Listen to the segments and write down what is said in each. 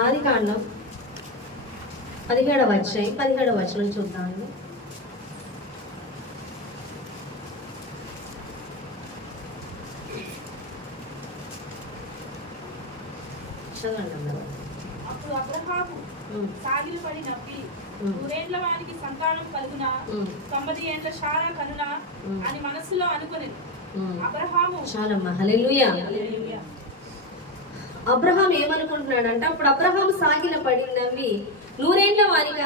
ఆదికాండం 17వ అధ్యాయం 17వ వచనం చూద్దాము. అప్పుడు అబ్రహాము సాగిలపడి నవ్వి, 100 ఏండ్ల వానికి సంతానం కలుగునా, 90 ఏండ్ల శారా కనునా అని మనసులో అనుకునేది. అబ్రహాము చాలమ్మా, హల్లెలూయా. అబ్రహాం ఏమనుకుంటున్నాడంటే, అప్పుడు అబ్రహాం సాగిల పడి నవ్వి 100 ఏండ్ల వానికి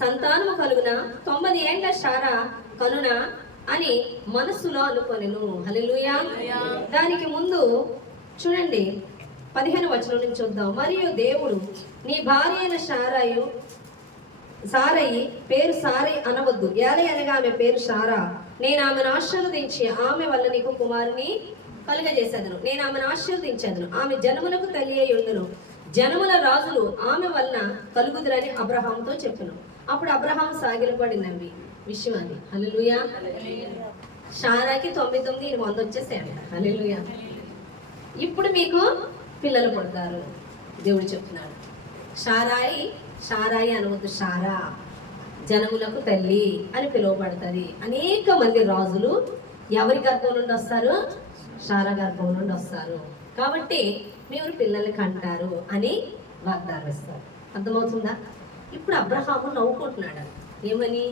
సంతానము కలుగునా, 90 ఏండ్ల శారా కనునా అని మనస్సులో అనుకొనెను. హల్లెలూయా. దానికి ముందు చూడండి 15వ వచనం నుంచి చూద్దాం. మరియు దేవుడు, నీ భార్య అయిన సారయి పేరు సారై అనవద్దు, అనగా ఆమె పేరు సారా. నేను ఆమెను ఆశీర్వదించి ఆమె వల్ల నీకు కుమారుని కలుగజేసేదను. నేను ఆమెను ఆశీర్వదించేదను, ఆమె జనములకు తల్లి అయి ఉండును, జనముల రాజులు ఆమె వలన కలుగుదురని అబ్రహాంతో చెప్పెను. అప్పుడు అబ్రహాం సాగిలపడి నవ్వి విషయం అది. హల్లెలూయా. శారాకి 99 ఈయన 100 వచ్చేసాడు. హల్లెలూయా. ఇప్పుడు మీకు పిల్లలు పుడతారు. దేవుడు చెప్తున్నాడు, శారాయి అనవద్దు, శారా జనములకు తల్లి అని పిలువబడుతుంది. అనేక మంది రాజులు ఎవరి గర్భం నుండి వస్తారు? శారా గర్భం నుండి వస్తారు. కాబట్టి మీరు పిల్లల్ని కంటారు అని వాగ్దానం ఇస్తారు. అర్థమవుతుందా? ఇప్పుడు అబ్రహాము నవ్వుకుంటున్నాడు. ఏమని?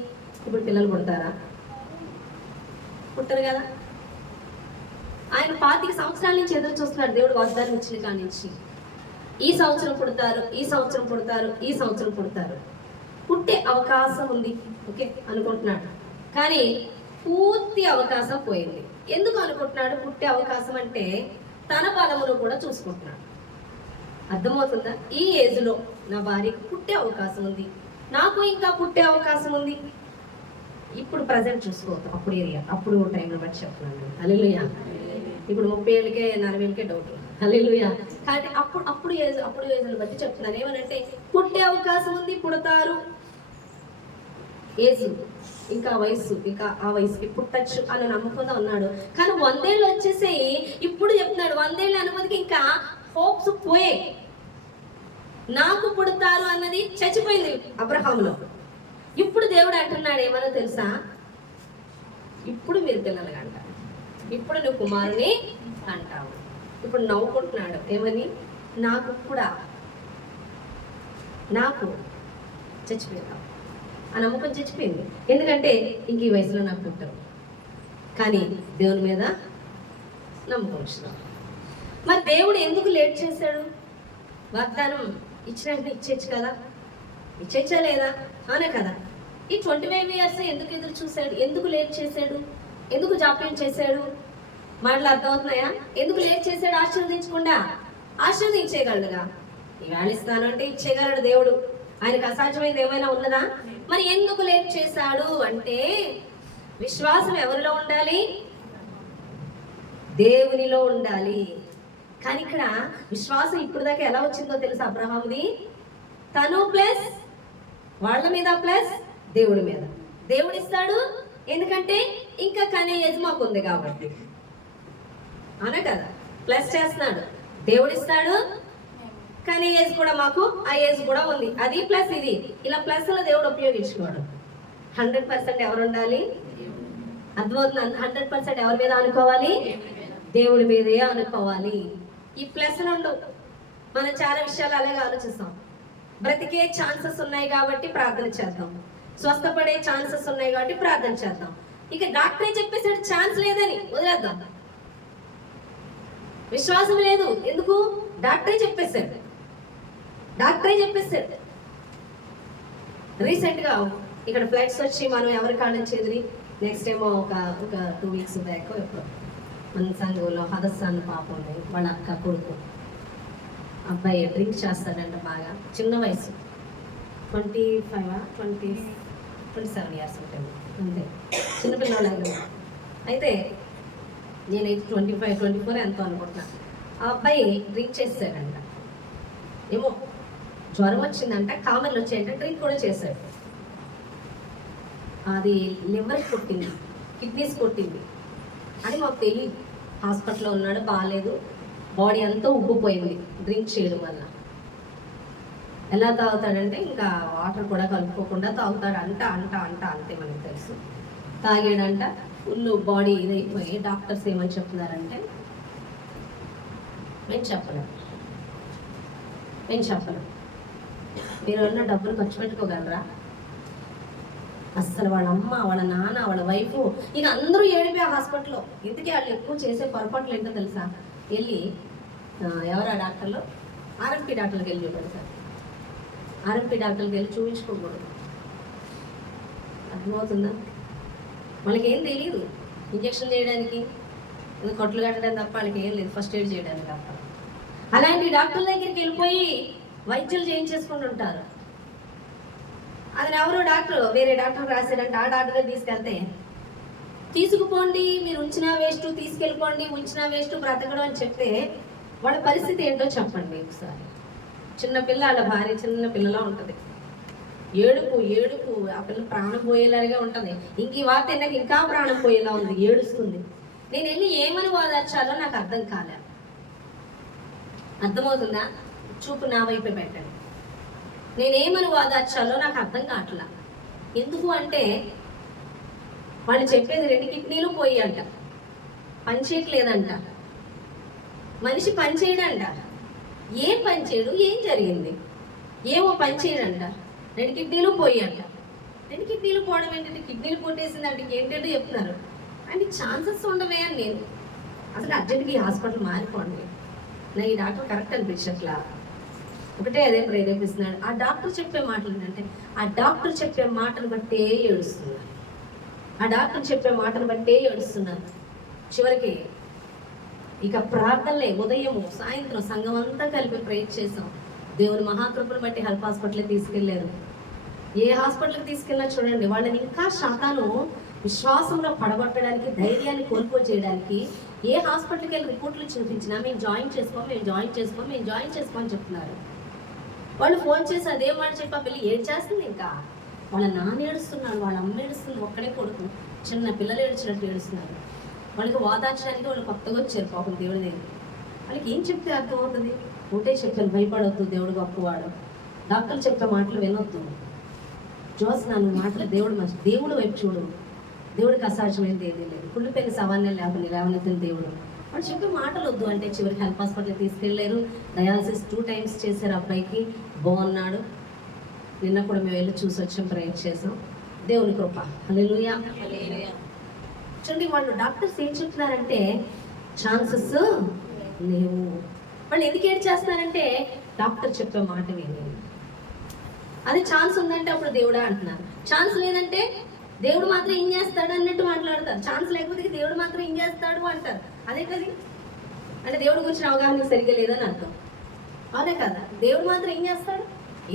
ఇప్పుడు పిల్లలు పుడతారా? పుట్టరు కదా. ఆయన 25 సంవత్సరాల నుంచి ఎదురు చూస్తున్నాడు దేవుడు వాగ్దానం ఇచ్చిన కాడి నుంచి. ఈ సంవత్సరం పుడతారు, ఈ సంవత్సరం పుడతారు, ఈ సంవత్సరం పుడతారు, పుట్టే అవకాశం ఉంది ఓకే అనుకుంటున్నాడు. కానీ పూర్తి అవకాశం పోయింది. ఎందుకు అనుకుంటున్నాడు పుట్టే అవకాశం అంటే? తన బలమును కూడా చూసుకుంటున్నాడు. అర్థమవుతుందా? ఈ ఏజ్లో నా భార్యకు పుట్టే అవకాశం ఉంది, నాకు ఇంకా పుట్టే అవకాశం ఉంది. ఇప్పుడు ప్రజెంట్ చూసుకోవద్దు, అప్పుడు ఏరియా అప్పుడు టైంలో బట్టి చెప్తున్నాను. హల్లెలూయా. ఇప్పుడు 30 ఏళ్ళకే 40 ఏళ్ళకే డౌట్. హల్లెలూయా. కాబట్టి అప్పుడు ఏజ్ని బట్టి చెప్తున్నాను. ఏమనంటే పుట్టే అవకాశం ఉంది, పుడతారు, ఏజ్ ఇంకా వయసు, ఇంకా ఆ వయసుకి పుట్టచ్చు అని నమ్మకంతో ఉన్నాడు. కానీ 100 ఏళ్ళు వచ్చేసాయి. ఇప్పుడు చెప్తున్నాడు 100 ఏళ్ళ అనుమతికి ఇంకా హోప్స్ పోయాయి. నాకు పుడతారు అన్నది చచ్చిపోయింది అబ్రహాంలో. ఇప్పుడు దేవుడు అంటున్నాడు ఏమన్నా తెలుసా? ఇప్పుడు మీరు పిల్లలు అంటారు, ఇప్పుడు నువ్వు కుమారుని అంటావు. ఇప్పుడు నవ్వుకుంటున్నాడు. ఏమని? నాకు చచ్చిపోయావు. ఆ నమ్మకం చచ్చిపోయింది. ఎందుకంటే ఇంక ఈ వయసులో నాకు పుట్టరు. కానీ దేవుని మీద నమ్మకం వచ్చినావు. మరి దేవుడు ఎందుకు లేట్ చేశాడు? వాగ్దానం ఇచ్చినట్టు ఇచ్చేచ్చు కదా, ఇచ్చేచ్చా లేదా? అవునే కదా. ఈ 25 ఇయర్స్ ఎందుకు ఎదురు చూశాడు? ఎందుకు లేట్ చేశాడు? ఎందుకు జాప్యం చేశాడు? మాటలు అర్థమవుతున్నాయా? ఎందుకు లేట్ చేశాడు? ఆశీర్వదించేయగలడుగా. ఇవాళ ఇస్తాను అంటే ఇచ్చేయగలడు దేవుడు. ఆయనకు అసాధ్యమైనది ఏమైనా ఉన్నదా? మరి ఎందుకు లేట్ చేశాడు అంటే, విశ్వాసం ఎవరిలో ఉండాలి? దేవునిలో ఉండాలి. కానీ ఇక్కడ విశ్వాసం ఇప్పుడు దాకా ఎలా వచ్చిందో తెలుసా? అబ్రహాముది తను ప్లస్ వాళ్ళ మీద ప్లస్ దేవుడి మీద. దేవుడు ఇస్తాడు, ఎందుకంటే ఇంకా కనే ఏజ్ మాకు ఉంది కాబట్టి. అవునా కదా? ప్లస్ చేస్తున్నాడు, దేవుడు ఇస్తాడు, కానీ ఏజ్ కూడా మాకు ఆ ఏజ్ కూడా ఉంది. అది ప్లస్ ఇది, ఇలా ప్లస్ లో దేవుడు ఉపయోగించుకోడు. 100% ఎవరు ఉండాలి? అర్థమవుతుంది? 100% ఎవరి మీద అనుకోవాలి? దేవుడి మీదే అనుకోవాలి. ఈ ప్లస్ నుండి మనం చాలా విషయాలు అలాగే ఆలోచిస్తాం. బ్రతికే ఛాన్సెస్ ఉన్నాయి కాబట్టి ప్రార్థన చేద్దాం, స్వస్థపడే ఛాన్సెస్ ఉన్నాయి కాబట్టి ప్రార్థన చేద్దాం. ఇక డాక్టరే చెప్పేసాడు ఛాన్స్ లేదని వదిలేద్దాం. విశ్వాసం లేదు, ఎందుకు? డాక్టరే చెప్పేశాడు. రీసెంట్గా ఇక్కడ ఫ్లైట్స్ వచ్చి మనం ఎవరి కాడని చెదిరి నెక్స్ట్ ఏమో ఒక 2 వీక్స్ బ్యాక్ ఎప్పుడు మన సంఘంలో హదస్సాన్ పాప ఉంది, వాళ్ళ అక్క కొడుకు అబ్బాయి డ్రింక్ చేస్తాడంట బాగా. చిన్న వయసు 27 ఇయర్స్ ఉంటుంది అంతే, చిన్నపిల్లలు. అయితే నేనైతే 24 ఎంతో అనుకుంటున్నాను. ఆ అబ్బాయి డ్రింక్ చేసాడంట. ఏమో జ్వరం వచ్చిందంట, కామెర్లు వచ్చాయంట, డ్రింక్ కూడా చేశాడు. అది లివర్ కొట్టింది, కిడ్నీస్ కొట్టింది అని మాకు తెలియదు. హాస్పిటల్లో ఉన్నాడు, బాగాలేదు, బాడీ అంతా ఉబ్బిపోయింది డ్రింక్ చేయడం వల్ల. ఎలా తాగుతాడంటే ఇంకా వాటర్ కూడా కలుపుకోకుండా తాగుతాడు. అంతే మనకు తెలుసు. తాగాడంట, ఫుల్ బాడీ ఇదైపోయి డాక్టర్స్ ఏమని చెప్తున్నారంటే మేము చెప్పలేం. మీరు ఏమన్నా డబ్బులు ఖర్చు పెట్టుకోగలరా? అస్సలు వాళ్ళ అమ్మ, వాళ్ళ నాన్న, వాళ్ళ వైఫ్ ఇక అందరూ ఏడిపోయి ఆ హాస్పిటల్లో. ఇంతకీ వాళ్ళు ఎక్కువ చేసే పొరపాట్లు ఏంటో తెలుసా? వెళ్ళి ఎవరు ఆ డాక్టర్లు, ఆర్ఎంపీ డాక్టర్కి వెళ్ళి చూడండి సార్. ఆర్ఎంపీ డాక్టర్కి వెళ్ళి చూపించుకోకూడదు. అర్థమవుతుందా? వాళ్ళకి ఏం తెలియదు. ఇంజక్షన్ చేయడానికి, కొట్లు కట్టడానికి తప్ప వాళ్ళకి ఏం లేదు, ఫస్ట్ ఎయిడ్ చేయడానికి తప్ప. అలాంటి డాక్టర్ల దగ్గరికి వెళ్ళిపోయి వైద్యులు చేయించేసుకుంటుంటారు. అది ఎవరో డాక్టర్ వేరే డాక్టర్ రాశాడంటే ఆ డాక్టర్ తీసుకెళ్తే తీసుకుపోండి, మీరు ఉంచినా వేస్ట్, తీసుకెళ్ళిపోండి, ఉంచినా వేస్ట్, బ్రతకడం అని చెప్తే వాళ్ళ పరిస్థితి ఏంటో చెప్పండి ఒకసారి. చిన్నపిల్ల, వాళ్ళ భార్య చిన్న పిల్లలా ఉంటుంది, ఏడుపు ఆ పిల్ల ప్రాణం పోయేలాగా ఉంటుంది. ఇంక ఈ వార్త నాకు ఇంకా ప్రాణం పోయేలా ఉంది, ఏడుస్తుంది. నేను వెళ్ళి ఏమని ఓదార్చాలో నాకు అర్థం కాలే. అర్థమవుతుందా? చూపు నా వైపే పెట్టండి. నేనేమని ఓదార్చాలో నాకు అర్థం కావట్లా. ఎందుకు అంటే వాళ్ళు చెప్పేది 2 కిడ్నీలు పోయి అంట, పనిచేయట్లేదంట, మనిషి పనిచేయడంట. ఏం పనిచేయడు? ఏం జరిగింది? ఏమో పనిచేయడంట, 2 కిడ్నీలు పోయి అంట. 2 కిడ్నీలు పోవడం ఏంటంటే కిడ్నీలు కొట్టేసింది అంటే ఏంటంటే చెప్తున్నారు. అంటే ఛాన్సెస్ ఉండవే అని నేను అసలు అర్జెంట్గా ఈ హాస్పిటల్ మారిపోండి, నా ఈ డాక్టర్ కరెక్ట్ అనిపించట్లా, ఒకటే అదే ప్రేరేపిస్తున్నాడు. ఆ డాక్టర్ చెప్పే మాటలు ఏంటంటే ఆ డాక్టర్ చెప్పే మాటలు బట్టే ఏడుస్తున్నాను. చివరికి ఇక ప్రార్థనలే ఉదయము సాయంత్రం సంఘం అంతా కలిపి ప్రేయర్ చేసాం. దేవుని మహాకృపను బట్టి హెల్ప్ హాస్పిటల్కి తీసుకెళ్లారు. ఏ హాస్పిటల్కి తీసుకెళ్ళినా చూడండి, వాళ్ళని ఇంకా శాతాను విశ్వాసంలో పడగొట్టడానికి, ధైర్యాన్ని కోల్పో చేయడానికి ఏ హాస్పిటల్కి వెళ్ళి రిపోర్ట్లు చూపించినా మేము జాయిన్ చేసుకోమని చెప్తున్నారు. వాళ్ళు ఫోన్ చేసి అదే మాట చెప్పి ఆ పిల్ల ఏడ్చేస్తుంది. ఇంకా వాళ్ళ నాన్న ఏడుస్తున్నాడు, వాళ్ళ అమ్మ ఏడుస్తుంది, ఒక్కడే కొడుకు, చిన్న పిల్లలు ఏడ్చినట్టు ఏడుస్తున్నారు. వాళ్ళకి ఓదార్చడానికి వాళ్ళు కొత్తగా వచ్చారు పాపం దేవుడి దగ్గర. వాళ్ళకి ఏం చెప్తే అర్థమవుతుంది? ఒకటే చెప్పాను, భయపడవద్దు, దేవుడు గొప్పవాడు, డాక్టర్లు చెప్పే మాటలు వినొద్దు, చూస్తున్నాను మాటలు, దేవుడు వైపు చూడు, దేవుడికి అసాధ్యమైనది ఏదీ లేదు, కుళ్ళిపోయిన సవాళ్ళే లేవనెత్తిన దేవుడు. వాళ్ళు చెప్పే మాటలు వద్దు అంటే చివరికి హెల్ప్ హాస్పిటల్కి తీసుకెళ్ళారు. డయాలసిస్ 2 times చేశారు. అబ్బాయికి బాగున్నాడు. నిన్న కూడా మేము వెళ్ళి చూసి వచ్చాం, ప్రేయర్ చేసాం. దేవుని కృప. హల్లెలూయా. చూడండి, వాళ్ళు డాక్టర్స్ ఏం చెప్తున్నారంటే ఛాన్సెస్ లేవు. వాళ్ళు ఎందుకు ఏడ్ చేస్తున్నారంటే డాక్టర్ చెప్పే మాట విని. అది ఛాన్స్ ఉందంటే అప్పుడు దేవుడా అంటున్నారు, ఛాన్స్ లేదంటే దేవుడు మాత్రం ఏం చేస్తాడు అన్నట్టు మాట్లాడతారు. ఛాన్స్ లేకపోతే దేవుడు మాత్రం ఏం చేస్తాడు అంటారు. అదే కదా, అంటే దేవుడి గురించి అవగాహన సరిగ్గా లేదని అర్థం. అదే కదా, దేవుడు మాత్రం ఏం చేస్తాడు?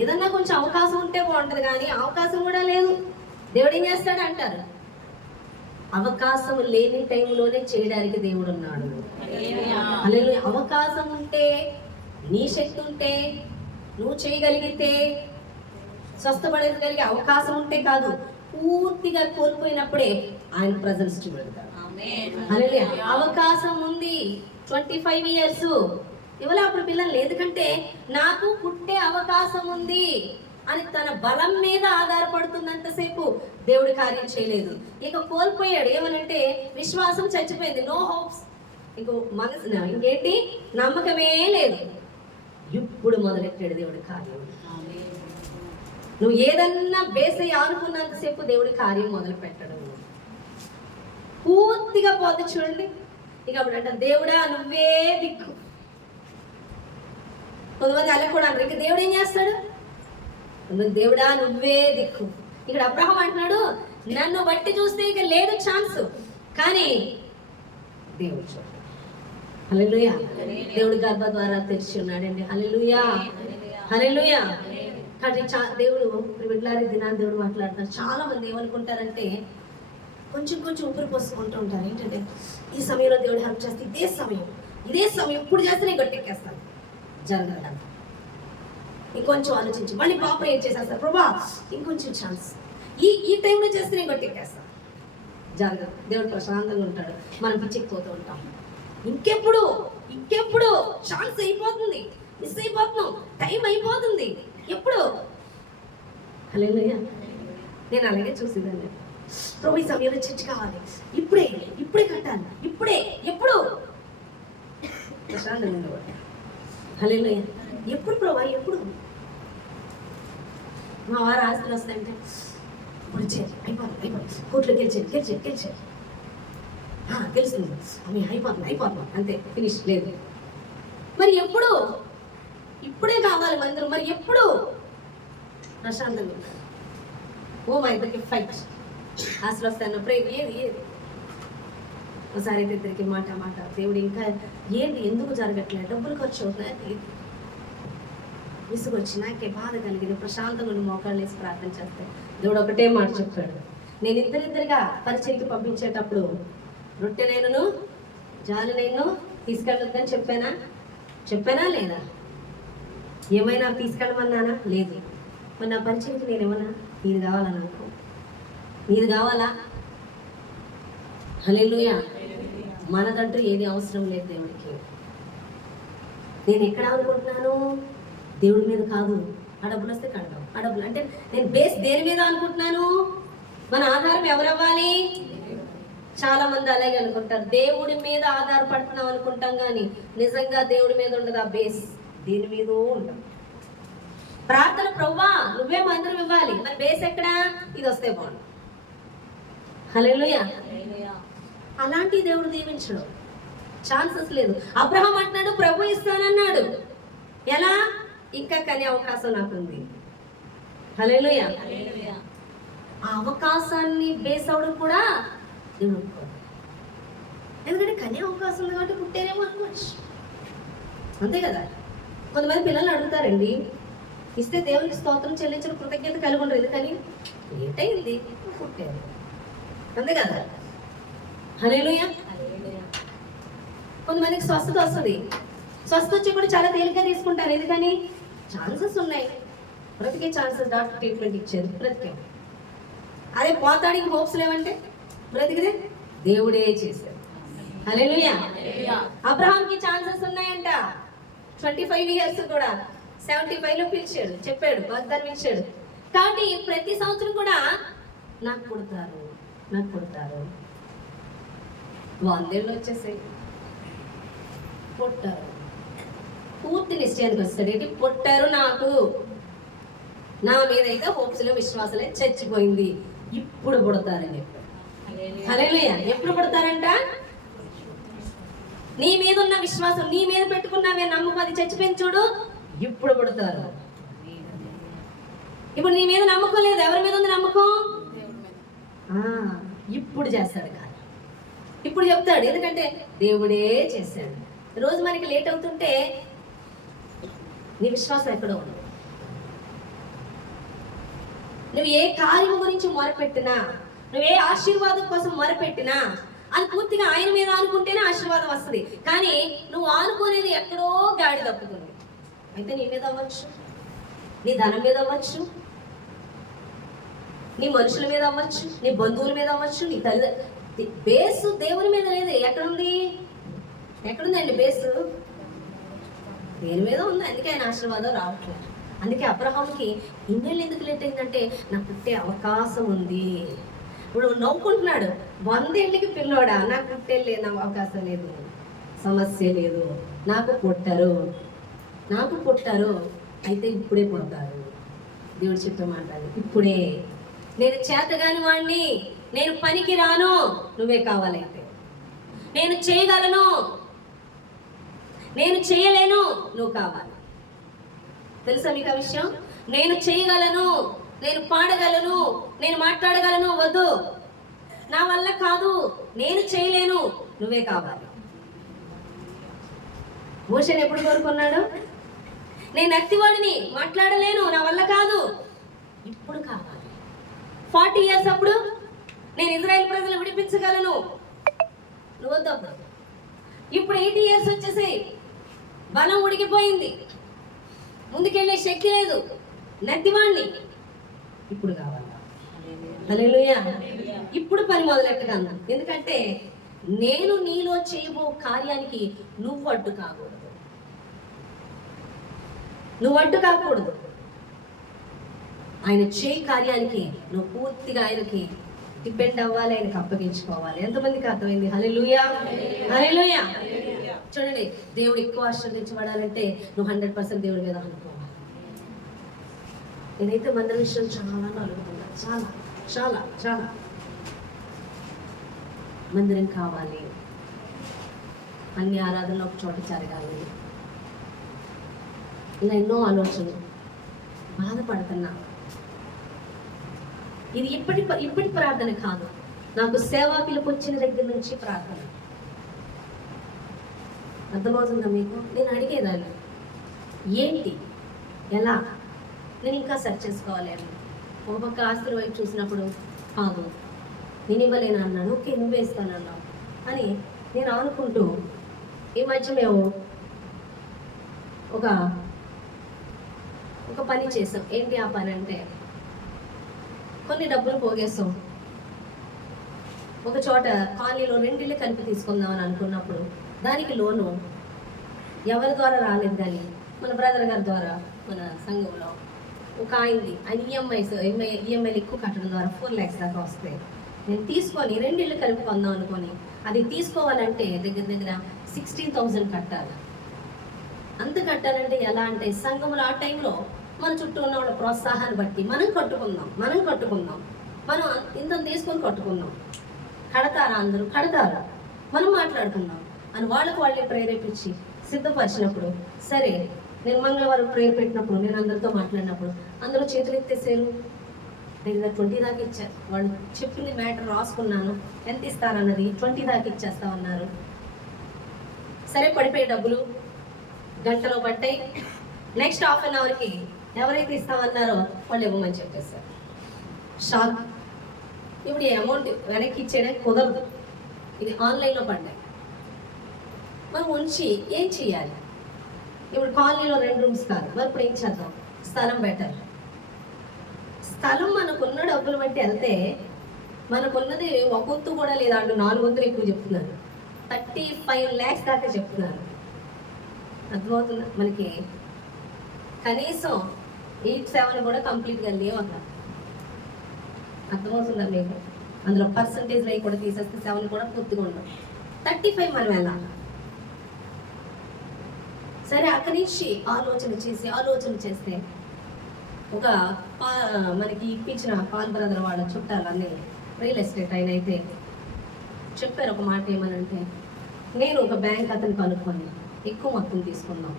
ఏదన్నా కొంచెం అవకాశం ఉంటే బాగుంటుంది, కానీ అవకాశం కూడా లేదు, దేవుడు ఏం చేస్తాడు అంటారు. అవకాశం లేని టైంలోనే చేయడానికి దేవుడు ఉన్నాడు. అలాగే అవకాశం ఉంటే, నీ శక్తి ఉంటే, నువ్వు చేయగలిగితే, స్వస్థపడగలిగే అవకాశం ఉంటే కాదు, పూర్తిగా కోల్పోయినప్పుడే ఆయన ప్రజెన్స్ చూపెడతాడు. అలాగే అవకాశం ఉంది, 25 years ఇవాళ అప్పుడు పిల్లలు ఎందుకంటే నాకు పుట్టే అవకాశం ఉంది అని తన బలం మీద ఆధారపడుతున్నంతసేపు దేవుడి కార్యం చేయలేదు. ఇక కోల్పోయాడు. ఏమనంటే విశ్వాసం చచ్చిపోయింది, నో హోప్స్, ఇంకేంటి, నమ్మకమే లేదు. ఇప్పుడు మొదలెట్టాడు దేవుడి కార్యం. నువ్వు ఏదన్నా బేస్ ఆనుకున్నంతసేపు దేవుడి కార్యం మొదలు పెట్టడం పూర్తిగా పోతే చూడండి. ఇక అప్పుడు అంటారు, దేవుడా నువ్వే దిక్కు. కొంతమంది అలా కూడా అంటారు, ఇక దేవుడు ఏం చేస్తాడు? దేవుడా నువ్వే దిక్కు. ఇక్కడ అబ్రహాం అంటున్నాడు, నన్ను బట్టి చూస్తే ఇక లేదు ఛాన్స్, కానీ దేవుడు చూడు. హల్లెలూయా. దేవుడి గర్భ ద్వారా తెరిచి ఉన్నాడండి. హల్లెలూయా, హల్లెలూయా. కాబట్టి దేవుడు బిడ్డలారి దినాన్ని దేవుడు మాట్లాడతారు. చాలా మంది ఏమనుకుంటారంటే కొంచెం ఊపిరి పోసుకుంటూ ఉంటారు. ఏంటంటే ఈ సమయంలో దేవుడు హెల్ప్ చేస్తే ఇదే సమయం ఇప్పుడు చేస్తే నేను గట్టెక్కేస్తాను, జరగదు. ఇంకొంచెం ఆలోచించి మళ్ళీ పాపం ఏం చేసేస్తారు, ప్రభా ఇంకొంచెం ఛాన్స్, ఈ టైంలో చేస్తే నేను గట్టెక్కేస్తాను, జరగదు. దేవుడు ప్రశాంతంగా ఉంటాడు, మనం పిచ్చిపోతూ ఉంటాం. ఇంకెప్పుడు ఛాన్స్ అయిపోతుంది, మిస్ అయిపోతున్నాం, టైం అయిపోతుంది, ఎప్పుడు హల్లెలూయా. నేను అలాగే చూసేదాన్ని. ప్రభు ఈ సమయంలో చర్చ్ కావాలి, ఇప్పుడే ఇప్పుడే కట్టాలి, ఇప్పుడే ఎప్పుడు ప్రశాంతంగా ఉండేవాడు. హల్లెలూయా. ఎప్పుడు ప్రభా ఎప్పుడు? మా వారు ఆస్తులు వస్తాయంటే ఇప్పుడు చేయాలి, అయిపోతుంది కోర్టులో గెలిచేది గెలిచేది తెలుస్తుంది అవి అయిపోతుంది అంతే, ఫినిష్. లేదు మరి ఎప్పుడు? ఇప్పుడే కావాలి మందిరం. మరి ఎప్పుడు ప్రశాంతంగా ఉంటారు? ఓ మా ఇద్దరికి ఫైట్, ఆశలు వస్తాయన్నప్పుడు ఏది ఒకసారి అయితే ఇద్దరికి మాట దేవుడు ఇంకా ఏంటి ఎందుకు జరగట్లేదు, డబ్బులు ఖర్చు అవుతున్నాయి, విసుగొచ్చి నాకే బాధ కలిగింది. ప్రశాంతంగా మోకాళ్ళు వేసి ప్రార్థన చేస్తే దేవుడు ఒకటే మాట చెప్పాడు. నేను ఇద్దరిద్దరిగా పరిచయకి పంపించేటప్పుడు రొట్టెనైనను జాలునైను తీసుకెళ్ళొద్దని చెప్పానా లేదా? ఏమైనా తీసుకెళ్ళమన్నానా? లేదు. మరి నా పరిచయకి నేను ఏమన్నా నీది కావాలా? నాకు నీది కావాలా? హల్లెలూయా. మనదంటూ ఏది అవసరం లేదు దేవుడికి. నేను ఎక్కడ అనుకుంటున్నాను? దేవుడి మీద కాదు. ఆ డబ్బులు వస్తే కడదాం, ఆ డబ్బులు అంటే నేను బేస్ దేని మీద అనుకుంటున్నాను? మన ఆధారం ఎవరవ్వాలి? చాలా మంది అలాగే అనుకుంటారు, దేవుడి మీద ఆధారపడుతున్నాం అనుకుంటాం, కానీ నిజంగా దేవుడి మీద ఉండదు ఆ బేస్. దీని మీద ఉంటాం. ప్రార్థన ప్రభువా నువ్వే మందిరం ఇవ్వాలి, మరి బేస్ ఎక్కడా? ఇది వస్తే బాగుండు. హల్లెలూయా. అలాంటి దేవుడు దీవించడు, ఛాన్సెస్ లేదు. అబ్రహాం అంటున్నాడు ప్రభు ఇస్తానన్నాడు. ఎలా? ఇంకా కనే అవకాశం నాకుంది. హల్లెలూయా. ఆ అవకాశాన్ని బేస్ అవడం కూడా దేవుడు ఒప్పుకోడు. ఎందుకంటే కనే అవకాశం ఉంది కాబట్టి పుట్టారేమో అనుకోవచ్చు, అంతే కదా. కొంతమంది పిల్లలు అడుగుతారండి, ఇస్తే దేవునికి స్తోత్రం చెల్లించిన కృతజ్ఞత కలిగి ఉండరు. ఎందుకని? ఏంటైంది పుట్టారు, అంతే కదా. హల్లెలూయా. కొంతమందికి స్వస్థత వస్తుంది, స్వస్థత వచ్చి కూడా చాలా తేలిగ్గా తీసుకుంటారు. ఎందుకని? ఛాన్సెస్ ఉన్నాయి, బ్రతికే ఛాన్సెస్. డాక్టర్ ట్రీట్మెంట్ ఇచ్చారు, బ్రతికే. అదే పోతాడికి హోప్స్ లేవంటే బ్రతికితే దేవుడే చేశాడు. హల్లెలూయా. అబ్రహాంకి ఛాన్సెస్ ఉన్నాయంట. 25 years కూడా 75లో పిలిచాడు, చెప్పాడు, వాగ్దానం ఇచ్చాడు. కాబట్టి ప్రతి సంవత్సరం కూడా నాకు పుడతారు 100 ఏళ్ళు వచ్చేసాయి, పుట్టారు. పూర్తి నిశ్చయానికి వస్తాడు. ఏంటి? పుట్టారు, నాకు నా మీద అయితే హోప్స్లో విశ్వాసలే చచ్చిపోయింది, ఇప్పుడు పుడతారని చెప్పాడు. హల్లెలూయా. ఎప్పుడు పుడతారంట? నీ మీద ఉన్న విశ్వాసం, నీ మీద పెట్టుకున్నావే నమ్మకం, అది చచ్చిపోయింది చూడు, ఇప్పుడు పుడతారు. ఇప్పుడు నీ మీద నమ్మకం లేదు, ఎవరి మీద ఉంది నమ్మకం? ఇప్పుడు చేస్తాడు కాదు, ఇప్పుడు చెప్తాడు. ఎందుకంటే దేవుడే చేశాడు. రోజు మనకి లేట్ అవుతుంటే నీ విశ్వాసం ఎక్కడో ఉండదు. నువ్వు ఏ కార్యం గురించి మొరపెట్టినా, నువ్వు ఏ ఆశీర్వాదం కోసం మొరపెట్టినా అది పూర్తిగా ఆయన మీద ఆనుకుంటేనే ఆశీర్వాదం వస్తుంది. కానీ నువ్వు ఆనుకునేది ఎక్కడో గాడి తప్పుతుంది. అయితే నీ మీద అవ్వచ్చు, నీ ధనం మీద అవ్వచ్చు, నీ మనుషుల మీద అవ్వచ్చు, నీ బంధువుల మీద అవ్వచ్చు, నీ తల్లి. బేసు దేవుని మీద లేదు. ఎక్కడుందండి బేసు? దేని మీద ఉంది. అందుకే ఆయన ఆశీర్వాదం రావట్లేదు. అందుకే అబ్రహాంకి ఇన్నేళ్ళు ఎందుకు లేట్ అయిందంటే నాకు పుట్టే అవకాశం ఉంది. ఇప్పుడు నవ్వుకుంటున్నాడు, 100 ఏళ్ళకి పిల్లోడా, నాకు పుట్టేళ్ళే, నాకు అవకాశం లేదు, సమస్య లేదు, నాకు పుట్టారు అయితే ఇప్పుడే పుడతారు. దేవుడు చెప్పే మాట ఇప్పుడే. నేను చేతగాని వాడిని, నేను పనికి రాను, నువ్వే కావాలైతే. నేను చేయగలను, నేను చేయలేను, నువ్వు కావాలి. తెలుసా మీకు ఆ విషయం? నేను చేయగలను, నేను పాడగలను, నేను మాట్లాడగలను, వద్దు, నా వల్ల కాదు, నేను చేయలేను, నువ్వే కావాలి. మోషేని ఎప్పుడు కోరుకున్నాడు? నేను అత్తివాడిని, మాట్లాడలేను, నా వల్ల కాదు, ఇప్పుడు కావాలి. 40 years అప్పుడు నేను ఇజ్రాయెల్ ప్రజలు విడిపించగలను, నువ్వు వద్దు. అప్పుడు ఇప్పుడు 80 years వచ్చేసి బలం ఉడికిపోయింది, ముందుకెళ్ళే శక్తి లేదు, నత్తివాణ్ణి, ఇప్పుడు కావాలి. హల్లెలూయా. ఇప్పుడు పని మొదలెట్టగా. ఎందుకంటే నేను నీలో చేయబో కార్యానికి నువ్వు అడ్డు కాకూడదు. ఆయన చేయి కార్యానికి నువ్వు పూర్తిగా ఆయనకి డిపెండ్ అవ్వాలి, ఆయనకి అప్పగించుకోవాలి. ఎంతమందికి అర్థమైంది? హల్లెలూయా, హల్లెలూయా. చూడండి, దేవుడు ఎక్కువ ఆశీర్వదించబడాలంటే నువ్వు 100% దేవుడి మీద అనుకోవాలి. నేనైతే మందిర విషయం చాలా అడుగుతున్నాను, చాలా చాలా చాలా. మందిరం కావాలి, అన్ని ఆరాధనలు ఒక చోట జరగాలి, ఇలా ఎన్నో ఆలోచనలు. బాధపడుతున్నా. ఇది ఇప్పటి ప్రార్థన కాదు, నాకు సేవా పిలుపు వచ్చిన దగ్గర నుంచి ప్రార్థన. అర్థమవుతుందా మీకు? నేను అడిగేదాన్ని ఏంటి, ఎలా, నేను ఇంకా సెర్చ్ చేసుకోవాలి అని. ఒక పక్క ఆస్తుల వైపు చూసినప్పుడు కాదు, నేను ఇవ్వలేను అన్నాడు. ఓకే, నువ్వు వేస్తానన్నావు అని నేను అనుకుంటూ ఈ మధ్య మేము ఒక పని చేసాం. ఏంటి ఆ పని అంటే, కొన్ని డబ్బులు పోగేసాం. ఒక చోట కాలనీలో 2 ఇళ్ళు కలిపి తీసుకుందామని అనుకున్నప్పుడు దానికి లోను ఎవరి ద్వారా రాలేదు, కానీ మన బ్రదర్ గారి ద్వారా, మన సంఘంలో ఒక ఆయన ఈఎంఐలు ఎక్కువ కట్టడం ద్వారా 4 lakhs దాకా వస్తాయి. నేను తీసుకొని 2 ఇళ్ళు కలిపి కొందాం అనుకొని, అది తీసుకోవాలంటే దగ్గర 16,000 కట్టాలి. అంత కట్టాలంటే ఎలా అంటే, సంఘంలో ఆ టైంలో మన చుట్టూ ఉన్న వాళ్ళ ప్రోత్సాహాన్ని బట్టి మనం కట్టుకుందాం, మనం ఇంత తీసుకొని కట్టుకుందాం. కడతారా? అందరూ కడతారా? మనం మాట్లాడుకుందాం అని వాళ్ళే ప్రేరేపించి సిద్ధపరిచినప్పుడు, సరే నేను మంగళవారం ప్రేయర్ పెట్టినప్పుడు, నేను అందరితో మాట్లాడినప్పుడు అందరూ చేతులు ఎత్తేసారు. దగ్గర 20 దాకా ఇచ్చారు. వాళ్ళు చెప్పింది మ్యాటర్ రాసుకున్నాను, ఎంత ఇస్తారన్నది 20 దాకా ఇచ్చేస్తామన్నారు. సరే, పడిపోయే డబ్బులు గంటలో పట్టాయి. నెక్స్ట్ హాఫ్ అన్ అవర్కి ఎవరైతే ఇస్తామన్నారో వాళ్ళు ఇవ్వమని చెప్పేశారు. షాక్. ఇప్పుడు ఈ అమౌంట్ వెనక్కి ఇచ్చేయడానికి కుదరదు, ఇది ఆన్లైన్లో పడ్డాయి. మనం ఉంచి ఏం చేయాలి? ఇప్పుడు కాలనీలో 2 rooms కాదు, మరి ఇప్పుడు ఏం చేద్దాం? స్థలం బెటర్. స్థలం మనకున్న డబ్బులు బట్టి వెళ్తే మనకున్నది ఒక వంతు కూడా లేదా, అటు 4 వంతులు ఎక్కువ చెప్తున్నారు. 35 lakhs దాకా చెప్తున్నారు. అర్థమవుతుందా? మనకి కనీసం 8-7 కూడా కంప్లీట్గా లేవు అక్కడ. అర్థమవుతుందా మీకు? అందులో పర్సంటేజ్ అవి కూడా తీసేస్తే 7 కూడా పూర్తిగా ఉండవు. 35 మనం ఎలా? సరే, అక్కడి నుంచి ఆలోచన చేస్తే ఒక మనకి ఇప్పించిన పాల్ బ్రదర్ వాళ్ళ చుట్టాలన్నీ రియల్ ఎస్టేట్ ఆయన అయితే చెప్పారు ఒక మాట. ఏమనంటే, నేను ఒక బ్యాంక్ అతను కనుక్కొని ఎక్కువ మొత్తం తీసుకుందాం,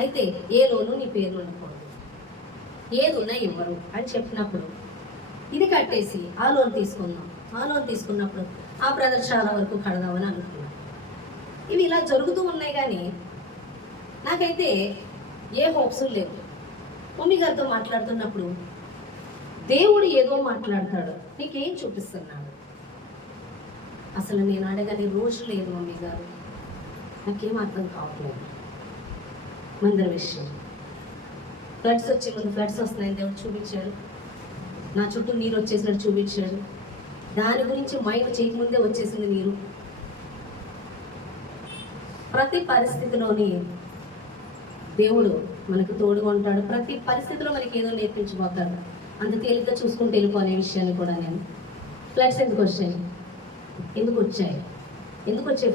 అయితే ఏ లోను నీ పేరు ఉండకూడదు, ఏది ఉన్నా ఇవ్వరు అని చెప్పినప్పుడు ఇది కట్టేసి ఆ లోన్ తీసుకుందాం. ఆ లోన్ తీసుకున్నప్పుడు ఆ బ్రదర్ చాలా వరకు కడదామని అనుకున్నాను. ఇవి ఇలా జరుగుతూ ఉన్నాయి, కానీ నాకైతే ఏ హోప్స్ లేవు. మమ్మీ గారితో మాట్లాడుతున్నప్పుడు దేవుడు ఏదో మాట్లాడతాడు, నీకేం చూపిస్తున్నాడు? అసలు నేను అడగని రోజు లేదు మమ్మీ గారు, నాకేం అర్థం కావట్లేదు. మందిర విషయం, ఫ్లడ్స్ వచ్చే ముందు ఫ్లడ్స్ వస్తున్నాయని దేవుడు చూపించాడు, నా చుట్టూ నీరు వచ్చేసినట్టు చూపించాడు. దాని గురించి మైండ్ చేయకముందే వచ్చేసింది నీరు. ప్రతి పరిస్థితిలోని దేవుడు మనకు తోడుగా ఉంటాడు. ప్రతి పరిస్థితిలో మనకి ఏదో నేర్పించబోతాడు. అంత తేలిగ్గా చూసుకుంటూ వెళ్ళిపోనే విషయాన్ని కూడా నేను, ఫ్లడ్స్ ఎందుకు వచ్చాయి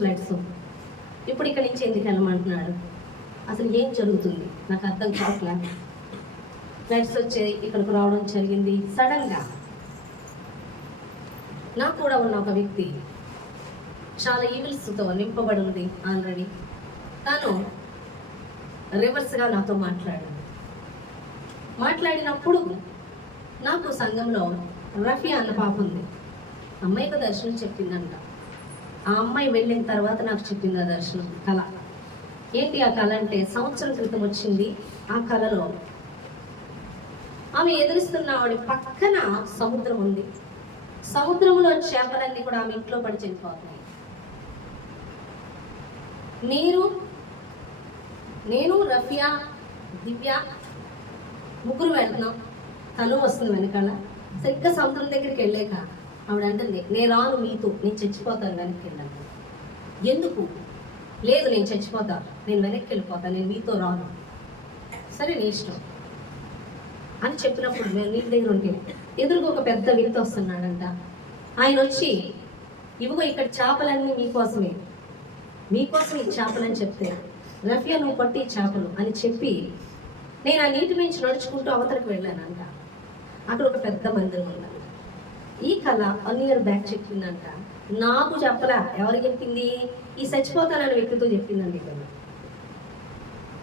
ఫ్లడ్స్? ఇప్పుడు ఇక్కడి నుంచి ఎందుకు వెళ్ళమంటున్నాడు? అసలు ఏం జరుగుతుంది నాకు అర్థం కావట్లేదు. ఫ్లడ్స్ వచ్చాయి, ఇక్కడికి రావడం జరిగింది సడన్గా. నాకు కూడా ఉన్న ఒక వ్యక్తి చాలా ఈవిల్స్తో నింపబడి ఉంది ఆల్రెడీ. తాను రివర్స్గా నాతో మాట్లాడినప్పుడు నాకు సంఘంలో రఫియా అన్న పాప ఉంది. అమ్మాయికి దర్శనం చెప్పిందంట. ఆ అమ్మాయి వెళ్ళిన తర్వాత నాకు చెప్పింది ఆ దర్శనం కళ. ఏంటి ఆ కళ అంటే, సంవత్సరం క్రితం వచ్చింది. ఆ కళలో ఆమె ఎదురుస్తున్న ఆవిడ పక్కన సముద్రం ఉంది. సముద్రంలో చేపలన్నీ కూడా ఆమె ఇంట్లో పడి చనిపోతున్నాయి. నేను రఫియా, దివ్య ముగ్గురు వెళ్తున్నాం. తను వస్తుంది వెనకాల. సరిగ్గా సముద్రం దగ్గరికి వెళ్ళాక ఆవిడ అంటుంది, నేను రాను మీతో, నేను చచ్చిపోతాను, వెనక్కి వెళ్ళాను. ఎందుకు? లేదు, నేను చచ్చిపోతాను, నేను వెనక్కి వెళ్ళిపోతాను, నేను మీతో రాను. సరే, నీ ఇష్టం. అని చెప్పినప్పుడు మేము నీటి దగ్గర ఉంటే ఎదురుగా ఒక పెద్ద వ్యక్తి వస్తున్నాడంట. ఆయన వచ్చి, ఇవిగో ఇక్కడ చేపలన్నీ మీకోసమే ఈ చేపలని చెప్తే, రఫియా నువ్వు పట్టి ఈ చేపలు అని చెప్పి నేను ఆ నీటి నుంచి నడుచుకుంటూ అవతలకు వెళ్ళానంట. అక్కడ ఒక పెద్ద మందిరం ఉందంట. ఈ కళ 1 year బ్యాక్ చెప్పిందంట. నాకు చెప్పలా, ఎవరికి చెప్పింది? ఈ చచ్చిపోతానన్న వ్యక్తితో చెప్పిందండి. ఇక్కడ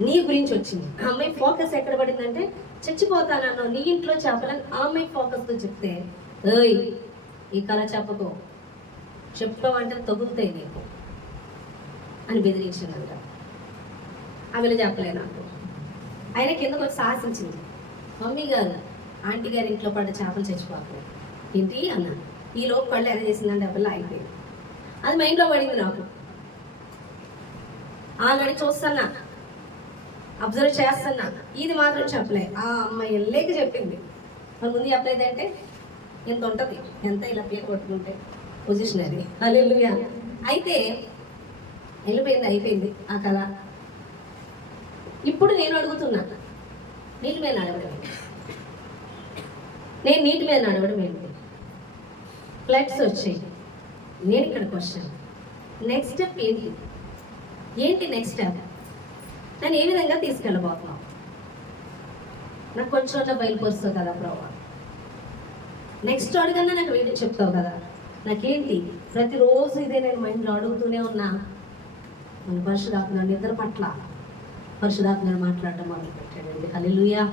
నీ గురించి వచ్చింది. ఆ అమ్మాయి ఫోకస్ ఎక్కడ పడిందంటే, చచ్చిపోతానన్నావు, నీ ఇంట్లో చేపలని ఆ అమ్మాయి ఫోకస్తో చెప్తే, ఏయ్ ఈ కళ చెప్పకు, చెప్పావంటే తగులుతాయి నీకు అని బెదిరించిందంట. ఆమెలో చెప్పలే నాకు. ఆయన కిందకు వచ్చి సాహసించింది. మమ్మీ గారు, ఆంటీ గారి ఇంట్లో పడ్డ చేపలు చచ్చిపోతాయి ఏంటి అన్న. ఈ లోపు కళ్ళు ఎలా చేసిందంటే అప్పుడు అయిపోయింది. అది మైండ్లో పడింది నాకు. ఆల్రెడీ చూస్తున్నా, అబ్జర్వ్ చేస్తున్నా, ఇది మాత్రం చెప్పలే. ఆ అమ్మాయి లేక చెప్పింది. మన ముందు చెప్పలేదంటే ఎంత ఉంటుంది, ఎంత ఇలా పేరు కొట్టుకుంటే పొజిషన్ అది. హల్లెలూయా. అయితే వెళ్ళిపోయింది, అయిపోయింది ఆ కళ. ఇప్పుడు నేను అడుగుతున్నా, నీటి మీద నడవడం ఏంటి? నేను నీటి మీద నడవడం ఏంటి? ఫ్లడ్స్ వచ్చాయి. నేను ఇక్కడ క్వశ్చన్, నెక్స్ట్ స్టెప్ ఏంటి? Next step? నేను ఏ విధంగా తీసుకెళ్ళబోతున్నావు? నాకు కొంచెం బయలుపరుస్తావు కదా ప్రభా. నెక్స్ట్ అడుగన్నా నాకు వీడియో చెప్తావు కదా. నాకేంటి ప్రతిరోజు ఇదే నేను మైండ్లో అడుగుతూనే ఉన్నా. మన పరిశుధాత్మ నిద్ర పట్ల పరిశుధాత్మ మాట్లాడడం మొదలుపెట్టాడండి. హల్లెలూయా.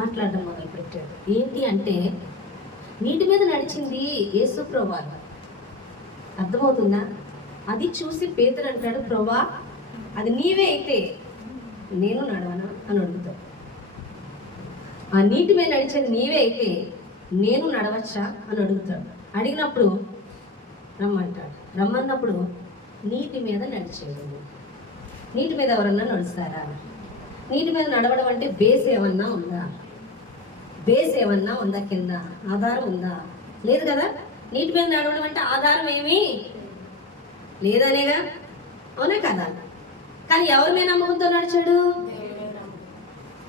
మాట్లాడడం మొదలుపెట్టాడు. ఏంటి అంటే, నీటి మీద నడిచింది యేసు ప్రభువా. అర్థమవుతుందా? అది చూసి పేతురు అంటాడు, ప్రభువా అది నీవే అయితే నేను నడవనా అని అడుగుతాడు. ఆ నీటి మీద నడిచేది నీవే అయితే నేను నడవచ్చా అని అడుగుతాడు. అడిగినప్పుడు రమ్మంటాడు. రమ్మన్నప్పుడు నీటి మీద నడిచేది. నీటి మీద ఎవరన్నా నడుస్తారా? నీటి మీద నడవడం అంటే బేస్ ఏమన్నా ఉందా? బేస్ ఏమన్నా ఉందా? కింద ఆధారం ఉందా? లేదు కదా. నీటి మీద నడవడం అంటే ఆధారం ఏమీ లేదనేగా, అవునా కదా. కానీ ఎవరి మీద నమ్మకంతో నడిచాడు?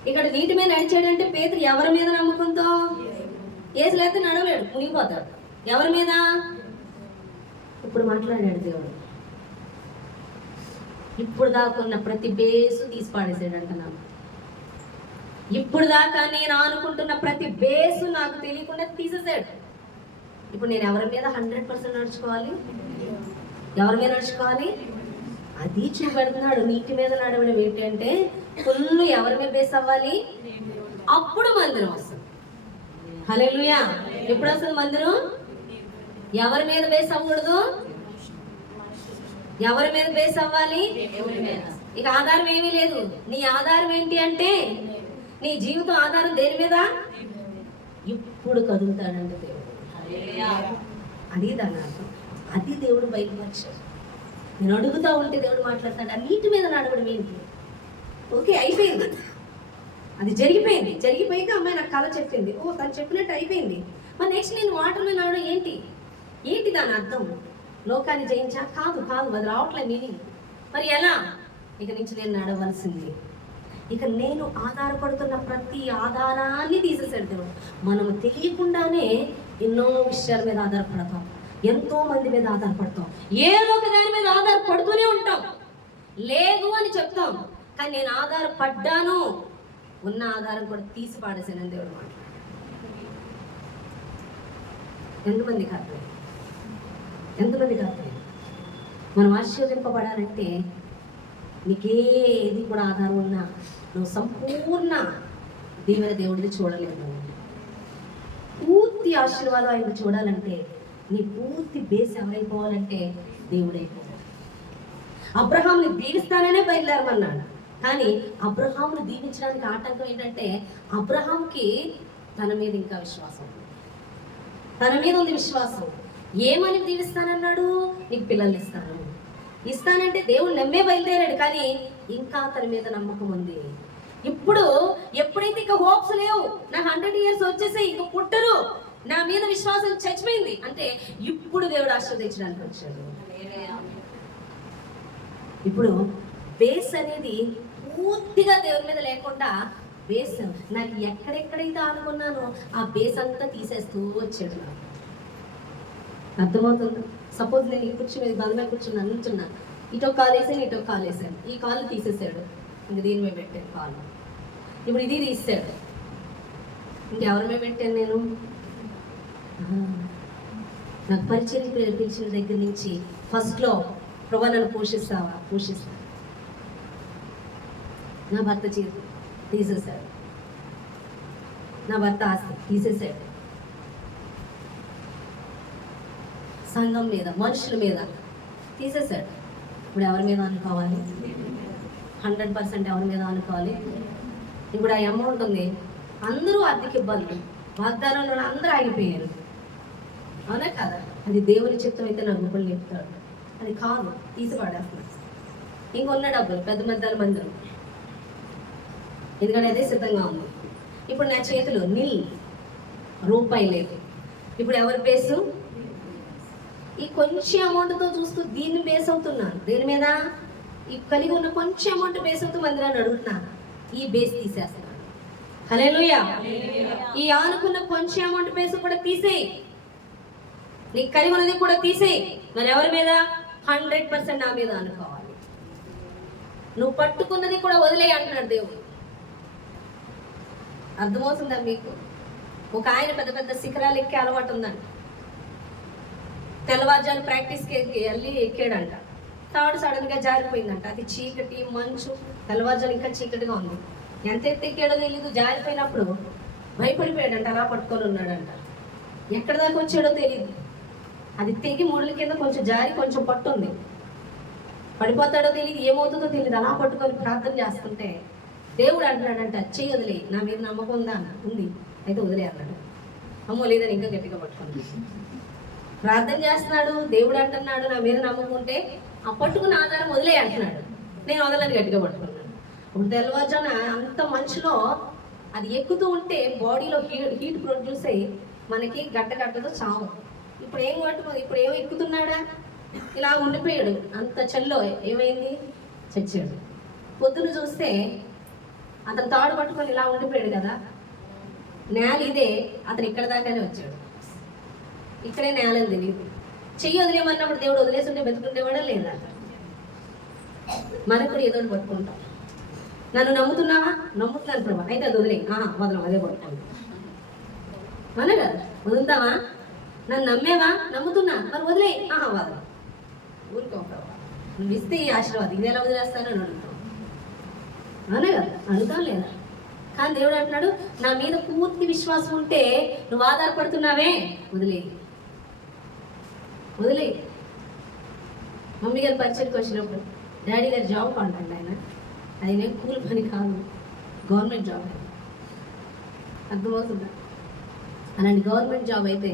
ఇక్కడ నీటి మీద నడిచాడంటే పేతురు ఎవరి మీద నమ్మకంతో? ఏసు లేకపోతే నడవలేడు, మునిగిపోతాడు. ఎవరి మీద? ఇప్పుడు మాట్లాడాడు దేవుడు. ఇప్పుడు దాకా ఉన్న ప్రతి బేసు తీసి పాడేసాడు అంటున్నాను. ఇప్పుడు దాకా నేను అనుకుంటున్న ప్రతి బేసు నాకు తెలియకుండా తీసేసాడు. ఇప్పుడు నేను ఎవరి మీద 100% నడుచుకోవాలి? ఎవరి మీద నడుచుకోవాలి? అది చూపెడుతున్నాడు. నీటి మీద నడవడం ఏంటంటే ఫుల్ ఎవరి మీద బేస్ అవ్వాలి? అప్పుడు మందిరం వస్తుంది. హల్లెలూయా. ఎప్పుడు వస్తుంది మందిరం? ఎవరి మీద బేస్ అవ్వకూడదు, ఎవరి మీద బేస్ అవ్వాలి? ఇక ఆధారం ఏమీ లేదు. నీ ఆధారం ఏంటి అంటే, నీ జీవితం ఆధారం దేని మీద? ఇప్పుడు కదులుతాడంటే దేవుడు. అది దాని అర్థం. అది దేవుడు బయలుపరిచాడు. నేను అడుగుతా ఉంటే దేవుడు మాట్లాడతాడు. ఆ నీటి మీద నడవడం ఏంటి? ఓకే, అయిపోయింది, అది జరిగిపోయింది. జరిగిపోయాక అమ్మాయి నాకు కళ చెప్పింది. ఓ, తను చెప్పినట్టు అయిపోయింది. మరి నెక్స్ట్ నేను వాటర్ మీద నడవడం ఏంటి దాని అర్థం? లోకాన్ని జయించా? కాదు, అది రావట్లేదు మీనింగ్. మరి ఎలా? ఇక నుంచి నేను నడవలసింది. ఇక నేను ఆధారపడుతున్న ప్రతి ఆధారాన్ని తీసేసాడు దేవుడు. మనం తెలియకుండానే ఎన్నో విషయాల మీద ఆధారపడతాం, ఎంతో మంది మీద ఆధారపడతాం, ఏదో ఒక దాని మీద ఆధారపడుతూనే ఉంటాం. లేదు అని చెప్తాం, కానీ నేను ఆధారపడ్డాను, ఉన్న ఆధారం కూడా తీసి పాడేసానని దేవుడు మాట్లాడు. ఎంతమందికి అర్థం? మనం ఆశీర్వదింపబడాలంటే నీకేది కూడా ఆధారం ఉన్నా నువ్వు సంపూర్ణ దీవెన దేవుడిని చూడలేవు. పూర్తి ఆశీర్వాదం ఆయన చూడాలంటే నీ పూర్తి బేస్ ఎవరైపోవాలంటే దేవుడైపోవాలి. అబ్రహాముని దీవిస్తాననే బయలుదేరమన్నాడు. కానీ అబ్రహామును దీవించడానికి ఆటంకం ఏంటంటే, అబ్రహాంకి తన మీద ఇంకా విశ్వాసం, తన మీద ఉంది విశ్వాసం. ఏమని దీవిస్తానన్నాడు? నీకు పిల్లల్ని ఇస్తానంటే దేవుడు నమ్మే బయలుదేరాడు, కానీ ఇంకా తన మీద నమ్మకం ఉంది. ఇప్పుడు ఎప్పుడైతే ఇక హోప్స్ లేవు, నాకు 100 years వచ్చేసాయి, ఇక పుట్టరు, నా మీద విశ్వాసం చచ్చిపోయింది అంటే, ఇప్పుడు దేవుడు ఆశీర్వదించడానికి వచ్చాడు. ఇప్పుడు బేస్ అనేది పూర్తిగా దేవుడి మీద లేకుండా బేస్ నాకు ఎక్కడెక్కడైతే ఆనుకున్నానో ఆ బేస్ అంతా తీసేస్తూ వచ్చాడు నాకు. అర్థమవుతుంది? సపోజ్ నేను ఈ కూర్చుని బల మీద కూర్చుని అనుకున్నా, ఇటో కాలు వేసాను, ఇటో కాలు వేసాను, ఈ కాలు తీసేసాడు, ఇంక దీని మీద పెట్టాను కాలు. ఇప్పుడు ఇది తీసాడు, ఇంకెవరి మీద పెట్టాను నేను? నాకు పరిచయం పిలిచిన దగ్గర నుంచి ఫస్ట్లో ప్రభా నన్ను పోషిస్తావా? పోషిస్తా. నా భర్త చేతి తీసేశాడు, నా భర్త ఆస్తి తీసేశాడు, సంఘం మీద మనుషుల మీద తీసేశాడు. ఇప్పుడు ఎవరి మీద అనుకోవాలి? 100% ఎవరి మీద అనుకోవాలి? ఇప్పుడు ఆ అమౌంట్ ఉంది, అందరూ ఆర్థిక ఇబ్బందులు, వాగ్దానంలో అందరూ ఆగిపోయారు. అవునా కదా? అది దేవుని చిత్తం అయితే నా గుప్పలు నింపుతాడు. అది కాదు, తీసి పడేస్తున్నాడు. ఇంకొన్న డబ్బులు పెద్ద పెద్ద మందులు, ఎందుకంటే అదే సిద్ధంగా ఉంది. ఇప్పుడు నా చేతిలో రూపాయి లేదు. ఇప్పుడు ఎవరి బేసు? ఈ కొంచెం అమౌంట్తో చూస్తూ దీన్ని బేస్ అవుతున్నాను. దేని మీద? ఈ కలిగి ఉన్న కొంచెం అమౌంట్ బేస్ అవుతూ మందిరాన్ని అడుగుతున్నాను. ఈ బేస్ తీసేస్తున్నాను. హల్లెలూయా. ఈ ఆనుకున్న కొంచెం అమౌంట్ బేస్ కూడా తీసేయి, నీకు కలిగి ఉన్నది కూడా తీసేయి. మరి ఎవరి మీద? 100% నా మీద అనుకోవాలి. నువ్వు పట్టుకున్నది కూడా వదిలేయి అంటున్నాడు దేవుడు. అర్థమవుతుందా మీకు? ఒక ఆయన పెద్ద పెద్ద శిఖరాలు ఎక్కే అలవాటు ఉందండి. తెల్లవారుజాను ప్రాక్టీస్కి వెళ్ళి ఎక్కాడంట. తాడు సడన్గా జారిపోయిందంట. అది చీకటి, మంచు, తెల్లవారుజాను ఇంకా చీకటిగా ఉంది. ఎంత ఎత్తి ఎక్కాడో తెలీదు. జారిపోయినప్పుడు భయపడిపోయాడంట, అలా పట్టుకొని ఉన్నాడంట. ఎక్కడి దాకా వచ్చాడో తెలియదు. అది తెగి ముడుల కింద కొంచెం జారి కొంచెం పట్టుంది. పడిపోతాడో తెలియదు, ఏమవుతుందో తెలియదు. అలా పట్టుకొని ప్రార్థన చేస్తుంటే దేవుడు అంటున్నాడంట, చెయ్యి వదిలే, నా మీద నమ్మకం ఉందా? ఉంది, అయితే వదిలే అన్నాడు. అమ్మో లేదని ఇంకా గట్టిగా పట్టుకోండి. ప్రార్థన చేస్తున్నాడు, దేవుడు అంటున్నాడు నా మీద నమ్మకం ఉంటే ఆ పట్టుకున్న ఆధారం వదిలే అంటున్నాడు. నేను వదలని గట్టిగా పట్టుకున్నాను. ఇప్పుడు తెల్లవారుజాన అంత మనిషిలో అది ఎక్కుతూ ఉంటే బాడీలో హీట్ ప్రొడ్యూస్ అయ్యి మనకి గట్టతో చావు. ఇప్పుడు ఏం ఎక్కుతున్నాడా? ఇలా ఉండిపోయాడు. అంత చల్లో ఏమైంది? చచ్చాడు. పొద్దున చూస్తే అతను తాడు పట్టుకొని ఇలా ఉండిపోయాడు కదా, నేల ఇదే, అతను ఇక్కడ దాకానే వచ్చాడు. ఇక్కడే నేలని తెలియదు. చెయ్యి వదిలేమన్నప్పుడు దేవుడు వదిలేసి ఉంటే బతుకుండేవాడా లేదా? మనకు కూడా ఏదో పట్టుకుంటాం. నన్ను నమ్ముతున్నావా? నమ్ముతున్నాను ప్రభా, అయితే అది వదిలే. వదలం, అదే పట్టుకుంటాం. అవునా కదా? వదులుతావా? నన్ను నమ్మేవా? నమ్ముతున్నా, మరి వదిలే. వదలం, ఊరుకోవా. నువ్వు ఇస్తే ఈ ఆశీర్వాదం ఇది ఎలా వదిలేస్తానని అడుగుతాం. అవునా కదా? అడుగుతాం లేదా? కానీ దేవుడు అంటున్నాడు, నా మీద పూర్తి విశ్వాసం ఉంటే నువ్వు ఆధారపడుతున్నావే, వదిలే. మమ్మీ గారు పరిచయకు వచ్చినప్పుడు డాడీ గారు జాబ్ కాంటాడు. ఆయన కూలి పని కాదు, గవర్నమెంట్ జాబ్. అర్థమవుతుందా? అలాంటి గవర్నమెంట్ జాబ్ అయితే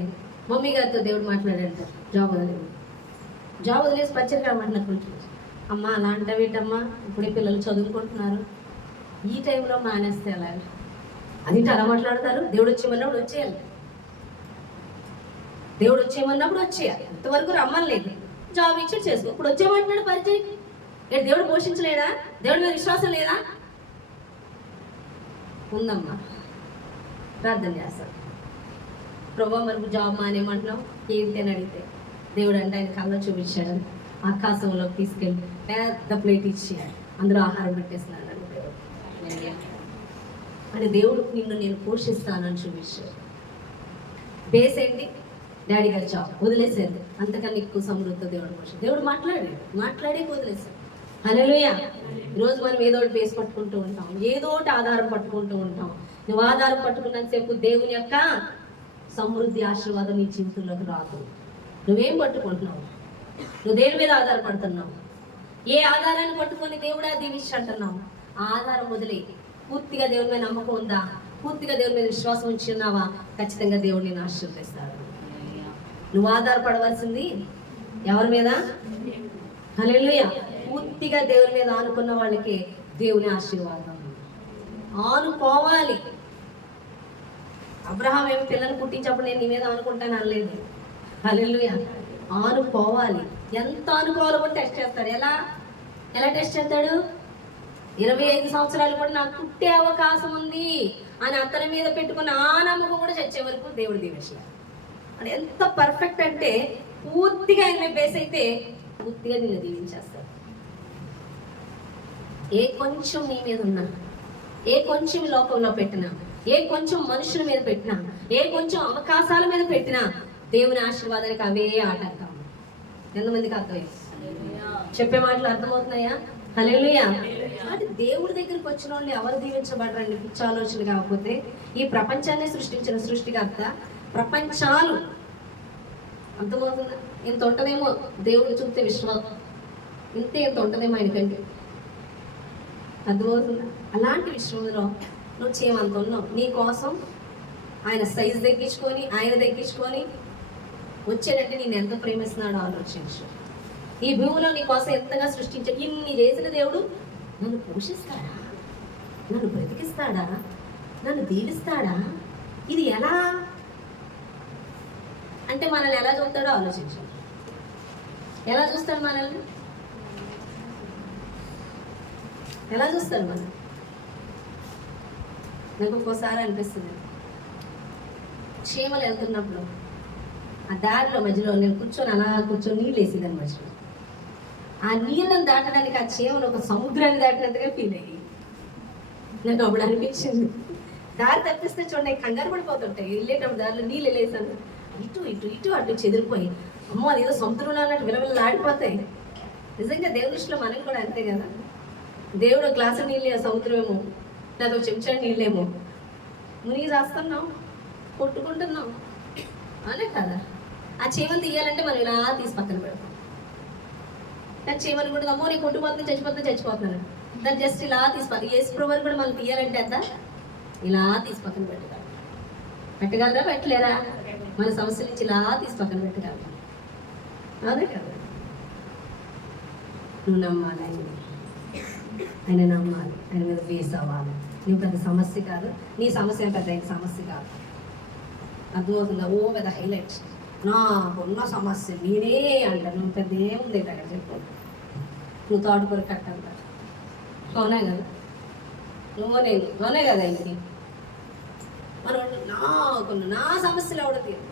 మమ్మీ గారితో దేవుడు మాట్లాడాడు, జాబ్ వదిలేసి పరిచయం కామంటున్నప్పుడు, అమ్మ అలాంటివేటమ్మా, ఇప్పుడే పిల్లలు చదువుకుంటున్నారు, ఈ టైంలో మానేస్తే అలా. అది అలా మాట్లాడతారు. దేవుడు వచ్చేయమన్నప్పుడు వచ్చేయాలి, దేవుడు వచ్చేయమన్నప్పుడు వచ్చేయాలి. ఇంతవరకు రమ్మలేదు, జాబ్ ఇచ్చి చేసుకో. ఇప్పుడు వచ్చేయమంటున్నాడు పరిచయం. దేవుడు పోషించలేదా? దేవుడి మీద విశ్వాసం లేదా? ఉందమ్మా, ప్రార్థన చేస్తాను. ప్రభా మనకు జాబ్ మానేమంటున్నావు ఏంటి అని అడిగితే దేవుడు అంటే ఆయన కళ్ళ చూపించాడు, ఆకాశంలోకి తీసుకెళ్ళి పెద్ద ప్లేట్ ఇచ్చి అందులో ఆహారం పెట్టేస్తున్నాడు అని దేవుడు నిన్ను నేను పోషిస్తానని చూపించాడు. బేస్ ఏంటి? డాడీ గారు జాబ్ వదిలేసేది, అంతకన్నా ఎక్కువ సమృద్ధి దేవుడు పోషి. దేవుడు మాట్లాడే వదిలేసాడు. హల్లెలూయా. ఈరోజు మనం ఏదో ఒకటి బేస్ పట్టుకుంటూ ఉంటాం, ఏదో ఒకటి ఆధారం పట్టుకుంటూ ఉంటాం. నువ్వు ఆధారం పట్టుకున్నంతసేపు దేవుని యొక్క సమృద్ధి ఆశీర్వాదం నీ జీవితంలోకి రాదు. నువ్వేం పట్టుకుంటున్నావు? నువ్వు దేని మీద ఆధారపడుతున్నావు? ఏ ఆధారాన్ని పట్టుకొని దేవుడా దీవించి అంటున్నావు? ఆ ఆధారం వదిలే. పూర్తిగా దేవుని మీద నమ్మకం ఉందా? పూర్తిగా దేవుని మీద విశ్వాసం ఉంచి ఉన్నావా? ఖచ్చితంగా దేవుడు నిన్ను ఆశీర్వదిస్తాడు. నువ్వు ఆధారపడవలసింది ఎవరి మీద? హల్లెలూయా. పూర్తిగా దేవుని మీద ఆనుకున్న వాళ్ళకి దేవుని ఆశీర్వాదం. ఆనుకోవాలి. అబ్రహాం ఏమి పిల్లలు పుట్టించినప్పుడు నేను నీ మీద అనుకుంటాను అనలేదు. హల్లెలూయా. ఆనుకోవాలి. ఎంత ఆనుకోవాలో కూడా టెస్ట్ చేస్తాడు. ఎలా టెస్ట్ చేస్తాడు? 25 సంవత్సరాలు కూడా నాకు పుట్టే అవకాశం ఉంది అని అతని మీద పెట్టుకున్న ఆ నమ్మకం కూడా చచ్చే వరకు దేవుడు దీవించలేదు. అంటే ఎంత పర్ఫెక్ట్ అంటే పూర్తిగా ఆయన బేస్ అయితే పూర్తిగా నిన్ను దీవించేస్తాడు. ఏ కొంచెం నీ మీద ఉన్నా, ఏ కొంచెం లోకంలో పెట్టినా, ఏ కొంచెం మనుషుల మీద పెట్టినా, ఏ కొంచెం అవకాశాల మీద పెట్టినా దేవుని ఆశీర్వాదానికి అవే ఆటంకం. ఎంతమందికి అర్థమైంది? చెప్పే మాటలు అర్థమవుతున్నాయా? హల్లెలూయా. అది దేవుడి దగ్గరికి వచ్చిన వాళ్ళు ఎవరు దీవించబడరండి? పిచ్చి ఆలోచన కాకపోతే ఈ ప్రపంచాన్ని సృష్టించిన సృష్టికర్త ప్రపంచాలు అర్థమవుతుందా? ఇంత ఉంటదేమో దేవుడు చూస్తే విశ్వం ఇంత ఉంటదేమో ఆయనకంటే. అర్థమవుతుందా? అలాంటి విషయంలో నువ్వు చేయమంత ఉన్నావు. నీ కోసం ఆయన సైజు తగ్గించుకొని ఆయన తగ్గించుకొని వచ్చాడంటే నేను ఎంత ప్రేమిస్తున్నాడో ఆలోచించు. ఈ భూమిలో నీ కోసం ఎంతగా సృష్టించాడు. ఇన్ని చేసిన దేవుడు నన్ను పోషిస్తాడా, నన్ను బ్రతికిస్తాడా, నన్ను దీవిస్తాడా? ఇది ఎలా అంటే మనల్ని ఎలా చూస్తాడో ఆలోచించు. ఎలా చూస్తాడు మనల్ని? ఎలా చూస్తాడు మనం? నాకు ఒక్కోసారి అనిపిస్తుంది, చీమలు వెళ్తున్నప్పుడు ఆ దారిలో మధ్యలో నేను కూర్చొని అలా కూర్చొని నీళ్ళు వేసేదాన్ని మధ్యలో. ఆ నీళ్ళని దాటడానికి ఆ చీమలు ఒక సముద్రాన్ని దాటినట్టుగా ఫీల్ అయ్యి నాకు అప్పుడు అనిపించింది. దారి తప్పిస్తే చూడండి కంగారు పడిపోతుంటాయి. వెళ్ళేటప్పుడు దారిలో నీళ్ళు వెళ్ళేసాను, ఇటు ఇటు ఇటు అటు చెదిరిపోయి అమ్మో అదేదో సముద్రంలో అన్నట్టు విలవిల ఆడిపోతాయి. నిజంగా దేవుడి దృష్టిలో మనం కూడా అంతే కదా. దేవుడు గ్లాసు నీళ్ళే సముద్రమేమో, లేదా ఒక చెంచా నీళ్ళేమో, మునిగి చేస్తున్నాం, కొట్టుకుంటున్నాం అనే కదా. ఆ చీమలు తీయాలంటే మనం ఇలా తీసి పక్కన పెడతాం. కానీ చీమలు కూడా అమ్మో నేను కొట్టుపోతుంది చచ్చిపోతున్నాను దాన్ని జస్ట్ ఇలా తీసి ఏసుప్రభుని కూడా మనం తీయాలంటే అంత ఇలా తీసి పక్కన పెట్టగలరా పెట్టలేరా? మన సమస్య నుంచి ఇలా తీసి పక్కన పెట్టగలరా? అదే కదా. నువ్వు నమ్మాలి ఆయన నమ్మాలి, ఆయన మీద బేస్ అవ్వాలి. నువ్వు పెద్ద సమస్య కాదు, నీ సమస్య పెద్ద సమస్య కాదు. అర్థమవుతుందా? ఓ పెద్ద హైలైట్ నాకున్న సమస్య నేనే అంటారు. నువ్వు పెద్ద ఏముంది అక్కడ చెప్పు. నువ్వు తోటకూర కట్టంట అవునా కదా, అవునే కదా. ఇంటికి మనం నా సమస్యలు ఎవడో తీరు,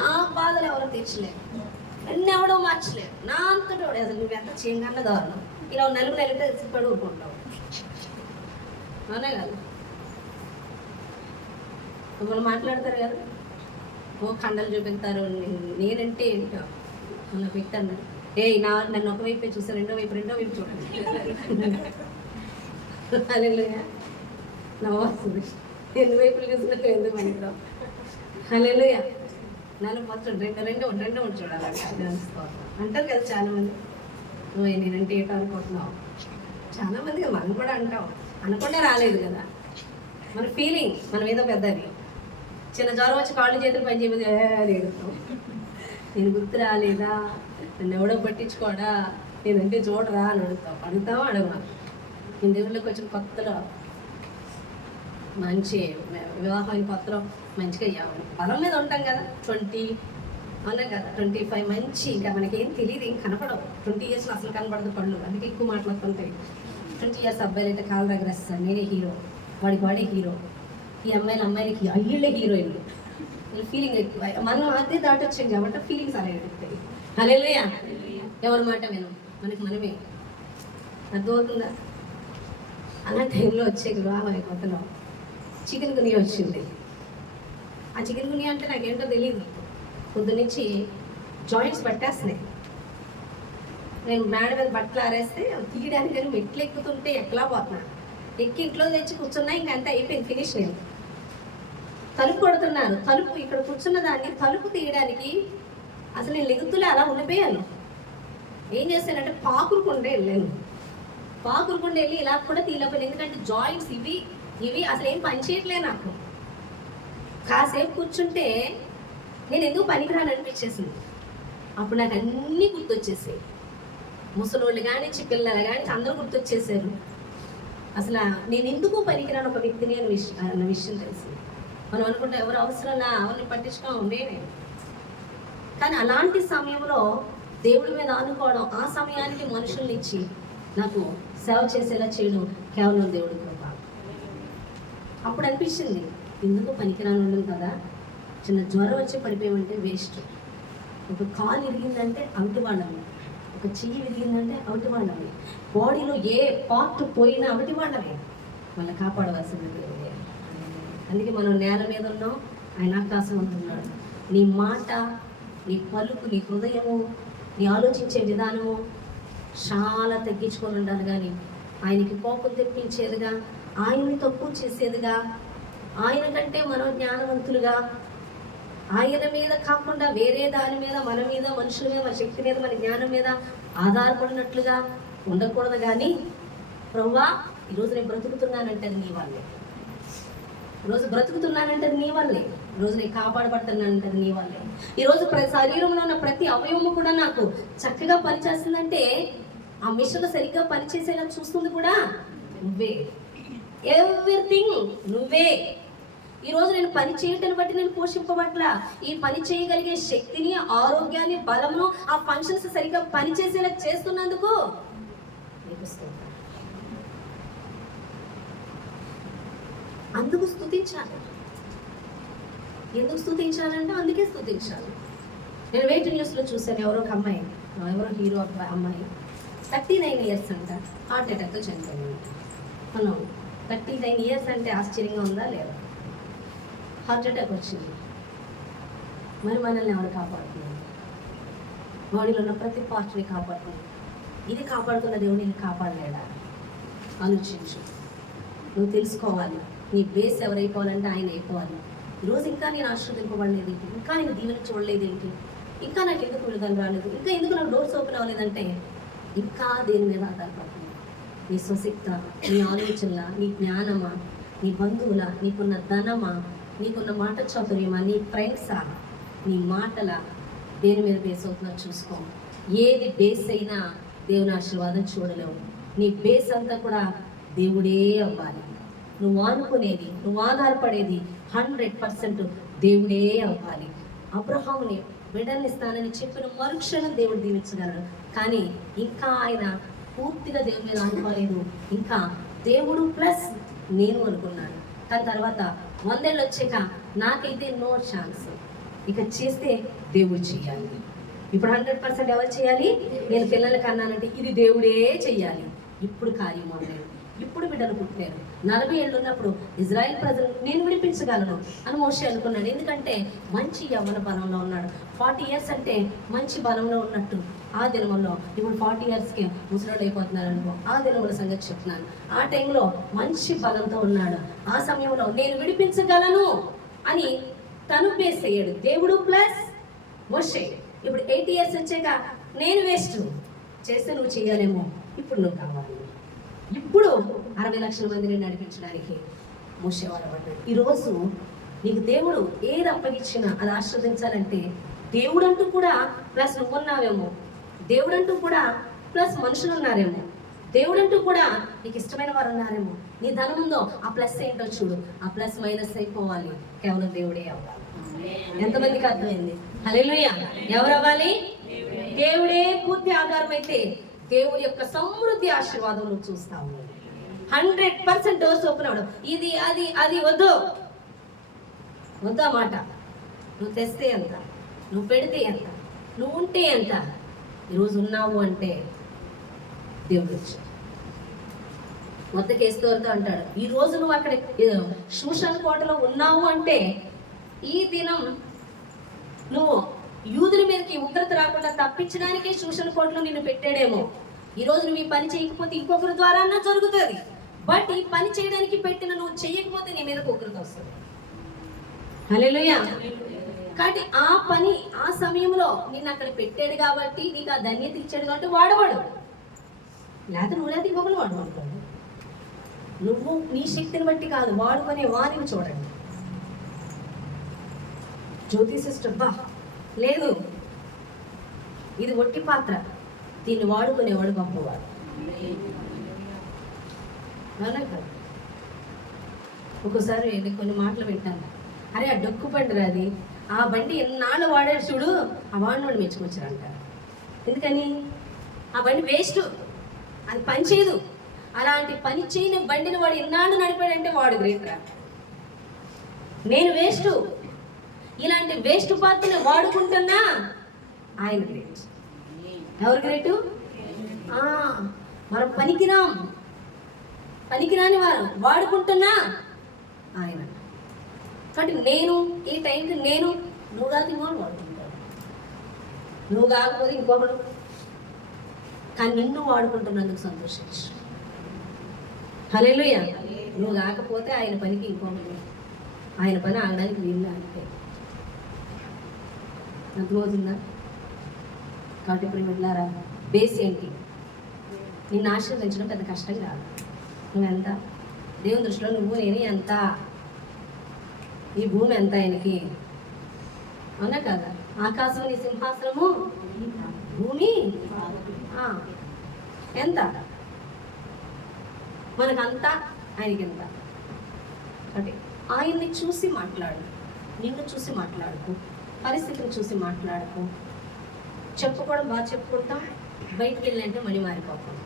నా బాధలు ఎవరో తీర్చలేరు, అన్నీ ఎవడో మార్చలేరు, నా అంతటో. అసలు నువ్వు ఎంత చేయగలన్న దారుణం. ఇలా నలుగురు సిప్పడి ఊరుకుంటావు అవునే కదా. ఒకళ్ళు మాట్లాడతారు కదా, ఓ కండలు చూపిస్తారు. నేనంటే ఏంటో మొన్న పెట్టాను, నన్ను ఒకవైపే చూస్తే రెండో వైపు చూడండి. హల్లెలూయా. నవ్వొస్తుంది, ఎన్ని వైపులు చూసినట్టు ఎందుకు మనతో. హల్లెలూయా. నన్ను ఫస్ట్ రెండో చూడాలంట అంటారు కదా చాలామంది. నువ్వు నేనంటే ఏంటో అనుకుంటున్నావు. చాలామంది మనం కూడా అంటాం, అనుకుంటే రాలేదు కదా. మన ఫీలింగ్ మనం ఏదో పెద్దది. చిన్న జ్వరం వచ్చి కాళ్ళు చేతులు పని చేయబోతే ఏడుతాం, నేను గుర్తు రాలేదా, నన్ను ఎవడో పట్టించుకోడా, నేనంటే చూడరా అని అడుగుతావా అడగమా. నేను దేవుళ్ళకి వచ్చిన కొత్తలో మంచి వివాహమైన కొత్తలో మంచిగా అయ్యాము. పొలం మీద ఉంటాం కదా, 20 అవునా కదా, 25 మంచి. ఇంకా మనకేం తెలియదు, ఏం కనపడవు. 20 yearsలో అసలు కనపడదు పళ్ళు, అందుకే ఎక్కువ మాట్లాడుతుంటాయి. 20 years అబ్బాయిలు అయితే కాళ్ళ దగ్గర వస్తారు, నేనే హీరో, వాడే హీరో, ఈ అమ్మాయిలకి అయ్యిళ్ళే హీరోయిన్లు. ఫీలింగ్ ఎక్కువ. మనం అదే దాటొచ్చాం కాబట్టి ఫీలింగ్స్ అలా ఎడుతాయి. హల్లెలూయా. ఎవరి మాట వినం, మనమే. అర్థమవుతుందా? అలా టైంలో వచ్చే వివాహం కొత్తలో చికెన్ గునియా వచ్చింది. ఆ చికెన్ గునియా అంటే నాకేంటో తెలియదు. పొద్దునుంచి జాయింట్స్ పట్టేస్తున్నాయి. నేను మేడ మీద బట్టలు ఆరేస్తే తీయడానికి కానీ మెట్లు ఎక్కుతుంటే ఎక్కలా పోతున్నాను. ఎక్కి ఇంట్లో తెచ్చి కూర్చున్నా, ఇంక అంతా అయిపోయింది, ఫినిష్. నేను తలుపు కొడుతున్నాను, తలుపు ఇక్కడ కూర్చున్న దాన్ని తలుపు తీయడానికి అసలు నేను లెగుతులే అలా ఉండిపోయాను. ఏం చేస్తానంటే పాకురుకుండా వెళ్ళాను. పాకురుకుండా వెళ్ళి ఇలా కూడా తీయలేకపోయాను, ఎందుకంటే జాయింట్స్ ఇవి అసలు ఏం పని చేయట్లే నాకు. కాసేపు కూర్చుంటే నేను ఎందుకు పనికిరాని అనిపించేసింది. అప్పుడు నాకు అన్నీ గుర్తొచ్చేసాయి. ముసలోళ్ళు కానీ పిల్లలు కానీ అందరూ గుర్తొచ్చేసారు. అసలు నేను ఎందుకు పనికిరాని ఒక వ్యక్తిని అన్న విషయం తెలిసింది. మనం అనుకుంటే ఎవరు అవసరంలా ఎవరిని పట్టించుకోవడం ఉండేనే. కానీ అలాంటి సమయంలో దేవుడి మీద అనుకోవడం, ఆ సమయానికి మనుషుల్ని ఇచ్చి నాకు సేవ చేసేలా చేయడం కేవలం దేవుడి కృప. అప్పుడు అనిపించింది, ఎందుకు పనికిరాని ఉండదు కదా, చిన్న జ్వరం వచ్చి పడిపోయామంటే వేస్ట్. ఒక కాలు ఇరిగిందంటే అవిటి వాళ్ళమే, ఒక చెయ్యి విరిగిందంటే అవిటి వాళ్ళమే, బాడీలో ఏ పార్ట్ పోయినా అవిటి వాళ్ళమే, మళ్ళీ కాపాడవలసింది దేవుడే. అందుకే మనం నేల మీద ఉన్నాం, ఆయన ఆకాశం ఉంటున్నాడు. నీ మాట, నీ పలుకు, నీ హృదయము, నీ ఆలోచించే విధానము చాలా తగ్గించుకొని ఉండాలి. కానీ ఆయనకి కోపం తెప్పించేదిగా, ఆయన్ని తక్కువ చేసేదిగా, ఆయన కంటే మనం జ్ఞానవంతులుగా, ఆయన మీద కాకుండా వేరే దాని మీద, మన మీద, మనుషుల మీద, మన శక్తి మీద, మన జ్ఞానం మీద ఆధారపడినట్లుగా ఉండకూడదు. కానీ ప్రభువా ఈరోజు నేను బ్రతుకుతున్నానంటే అది నీ వల్లే, ఈరోజు బ్రతుకుతున్నానంటే అది నీ వల్లే, ఈరోజు నేను కాపాడబడుతున్నానంటే అది నీ వల్లే, ఈరోజు శరీరంలో ఉన్న ప్రతి అవయవము కూడా నాకు చక్కగా పనిచేస్తుందంటే ఆ మిషన్లో సరిగ్గా పనిచేసేలా చూస్తుంది కూడా నువ్వే. ఎవ్రీథింగ్ నువ్వే. ఈరోజు నేను పని చేయటాన్ని బట్టి నేను పోషింపబట్ల, ఈ పని చేయగలిగే శక్తిని, ఆరోగ్యాన్ని, బలమును, ఆ ఫంక్షన్స్ సరిగ్గా పనిచేసేలా చేస్తున్నందుకు నీకు స్తోత్రం. అందుకు స్తుతించాలి. ఎందుకు స్తుతించాలంటే అందుకే స్తుతించాలి. నేను వెయిట్ న్యూస్లో చూశాను, ఎవరో ఒక అమ్మాయి, ఎవరో హీరో అమ్మాయి 39 ఇయర్స్ అంట, హార్ట్ అటాక్తో చనిపోయింది. మనం 39 ఇయర్స్ అంటే ఆశ్చర్యంగా ఉందా లేదా? హార్ట్ అటాక్ వచ్చింది. మరి మనల్ని ఎవరు కాపాడుతున్నారు? బాడీలో ఉన్న ప్రతి పార్ట్ని కాపాడుతున్నారు. ఇది కాపాడుతున్న దేవుడు నేను కాపాడలేడా? ఆలోచించు. నువ్వు తెలుసుకోవాలి, నీ బేస్ ఎవరైపోవాలంటే ఆయన అయిపోవాలి. ఈరోజు ఇంకా నేను ఆశ్రదింపబడలేదు ఏంటి, ఇంకా నేను దీవెన చూడలేదు ఏంటి, ఇంకా నాకు ఎందుకు విడుదల రాలేదు, ఇంకా ఎందుకు నాకు డోర్స్ ఓపెన్ అవ్వలేదంటే ఇంకా దేని మీద ఆధారపడుతుంది? నీ స్వశక్త, నీ ఆలోచనల, నీ జ్ఞానమా, నీ బంధువుల, నీకున్న ధనమా, నీకున్న మాట చాతుర్యమా, నీ ఫ్రెండ్సా, నీ మాటల, దేని మీద బేస్ అవుతుందో చూసుకో. ఏది బేస్ అయినా దేవుని ఆశీర్వాదం చూడలేవు. నీ బేస్ అంతా కూడా దేవుడే అవ్వాలి. నువ్వు ఆనుకునేది, నువ్వు ఆధారపడేది 100% దేవుడే అవ్వాలి. అబ్రహాముని బిడ్డల్ని ఇస్తానని చెప్పిన మరుక్షణం దేవుడు దీవించగలడు. కానీ ఇంకా ఆయన పూర్తిగా దేవుడి మీద అనుకోలేదు. ఇంకా దేవుడు ప్లస్ నేను అనుకున్నాడు. కానీ తర్వాత 100 ఏళ్ళు వచ్చాక నాకైతే నో ఛాన్స్, ఇక చేస్తే దేవుడు చెయ్యాలి. ఇప్పుడు 100% ఎవరు చేయాలి? నేను పిల్లలకి అన్నానంటే ఇది దేవుడే చెయ్యాలి. ఇప్పుడు కార్యం మొదలైంది. ఇప్పుడు బిడ్డలు పుట్టారు. 40 ఏళ్ళు ఉన్నప్పుడు ఇజ్రాయెల్ ప్రజలు నేను విడిపించగలను అని మోషే అనుకున్నాడు. ఎందుకంటే మంచి యవ్వన బలంలో ఉన్నాడు. 40 ఇయర్స్ అంటే మంచి బలంలో ఉన్నట్టు. ఆ దినములో ఇప్పుడు 40 ఇయర్స్కి ముసలోడు అయిపోతున్నారు అనుకో. ఆ దినముల సంగతి చెప్తున్నాను. ఆ టైంలో మంచి బలంతో ఉన్నాడు. ఆ సమయంలో నేను విడిపించగలను అని తను బేస్ అయ్యాడు. దేవుడు ప్లస్ మోషే. ఇప్పుడు 80 ఇయర్స్ వచ్చాక నేను వేస్ట్, చేస్తే నువ్వు చేయాలేమో, ఇప్పుడు నువ్వు కావాలి. ఇప్పుడు 60 లక్షల మందిని నడిపించడానికి మోషే వాడబడ్డాడు. ఈరోజు నీకు దేవుడు ఏది అప్పగించినా అది ఆశ్రదించాలంటే దేవుడు అంటూ కూడా ప్లస్ నువ్వు ఉన్నావేమో, దేవుడు అంటూ కూడా ప్లస్ మనుషులు ఉన్నారేమో, దేవుడు అంటూ కూడా నీకు ఇష్టమైన వారు ఉన్నారేమో. నీ ధనం ఉందో ఆ ప్లస్ ఏంటో చూడు. ఆ ప్లస్ మైనస్ అయిపోవాలి, కేవలం దేవుడే అవ్వాలి. ఎంతమందికి అర్థమైంది? హల్లెలూయా. ఎవరు అవ్వాలి? దేవుడే పూర్తి ఆధారం అయితే దేవుడి యొక్క సమృద్ధి ఆశీర్వాదం నువ్వు చూస్తావు. 100% డోర్స్ ఓపెన్ అవడం. ఇది అది అది వద్దు మాట. నువ్వు తెస్తే ఎంత, నువ్వు పెడితే ఎంత, నువ్వు ఉంటే ఎంత. ఈరోజు ఉన్నావు అంటే దేవుడు మొత్తం కేసుతో అంటాడు. ఈ రోజు నువ్వు అక్కడ షూషన్ కోటలో ఉన్నావు అంటే ఈ దినం నువ్వు యూదుల మీదకి ఉగ్రత రాకుండా తప్పించడానికే షూషన్ కోటలో నిన్ను పెట్టాడేమో. ఈరోజు నువ్వు ఈ పని చేయకపోతే ఇంకొకరి ద్వారా జరుగుతుంది. బట్ ఈ పని చేయడానికి పెట్టిన నువ్వు చేయకపోతే నీ మీదకి ఉగ్రత వస్తుంది. హల్లెలూయా. కాబట్టి ఆ పని ఆ సమయంలో నిన్ను అక్కడ పెట్టాడు కాబట్టి, నీకు ఆ ధన్యత ఇచ్చాడు కాబట్టి వాడవాడు. లేకపోతే నువ్వు లేకపోతే ఇంకొకరు వాడమంటాడు. నువ్వు నీ శక్తిని బట్టి కాదు, వాడుకునే వారిని చూడండి. జ్యోతి సిస్టర్ బా లేదు, ఇది ఒట్టి పాత్ర, దీన్ని వాడుకునేవాడు గొప్పవాడు. ఒక్కోసారి నేను కొన్ని మాటలు వింటాను. అరే ఆ డొక్కు బండి రాది, ఆ బండి ఎన్నాళ్ళు వాడాడు చూడు, ఆ వాడిని మెచ్చుకొచ్చారంట. ఎందుకని? ఆ బండి వేస్ట్, అది పని చేయదు. అలాంటి పని చేయని బండిని వాడు ఎన్నాళ్ళు నడిపాడంటే వాడు గ్రేట్ రా. నేను వేస్ట్, ఇలాంటి వేస్ట్ పాత్రని వాడుకుంటున్నా ఆయన గ్రేట్. ఎవరు గ్రేటు? మనం పనికిరాని వారు వాడుకుంటున్నా ఆయన. కాబట్టి నేను ఈ టైంకి నువ్వు కాదు ఇంకోటి వాడుకుంటాడు, నువ్వు కాకపోతే ఇంకొకడు, కానీ నిన్ను వాడుకుంటున్నందుకు సంతోషించు. హల్లెలూయా. నువ్వు కాకపోతే ఆయన పనికి ఇంకొకటి, ఆయన పని ఆగడానికి వీళ్ళు అంటే అర్థమవుతుందా? కాబట్టి ఇప్పుడు వెళ్ళారా, బేస్ ఏంటి? నిన్ను ఆశీర్వదించడం పెద్ద కష్టం కాదు. నువ్వెంత దేవుని దృష్టిలో నేను ఎంత, ఈ భూమి ఎంత ఆయనకి, అవునా కదా? ఆకాశం నీ సింహాసనము, భూమి ఎంత, మనకంతా ఆయనకి ఎంత. అంటే ఆయన్ని చూసి మాట్లాడు, నిన్ను చూసి మాట్లాడుకో, పరిస్థితిని చూసి మాట్లాడుకో. చెప్పుకోవడం బాగా చెప్పుకుంటాం, బయటికి వెళ్ళినంటే మళ్ళీ మారిపోతాం,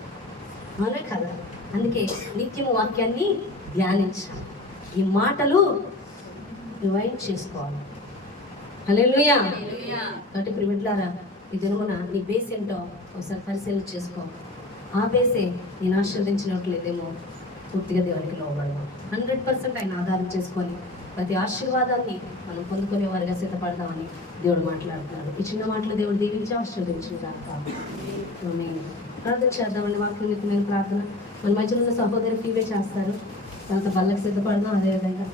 అవునా కదా? అందుకే నిత్యము వాక్యాన్ని ధ్యానించాలి, ఈ మాటలు రివైండ్ చేసుకోవాలి. హల్లెలూయా. కాబట్టి ప్రిమిట్లారా, ఈ జన్మన నీ బేస్ ఏంటో ఒకసారి పరిశీలన చేసుకో. ఆ బేసే నేను ఆశీర్వదించినట్లేదేమో పూర్తిగా దేవునికి లోబడదాం. 100% ఆయన ఆధారం చేసుకొని ప్రతి ఆశీర్వాదాన్ని మనం పొందుకునే వారిగా సిద్ధపడదామని దేవుడు మాట్లాడుతున్నాడు. ఈ చిన్న మాటలు దేవుడు దీవించి ఆశీర్వదించిన కాక ప్రార్థన చేద్దామని వాక్యం ప్రార్థన మన మధ్యలో ఉన్న సహోదరి ఫీవే చేస్తారు. తర్వాత బల్లకి సిద్ధపడదాం. అదేవిధంగా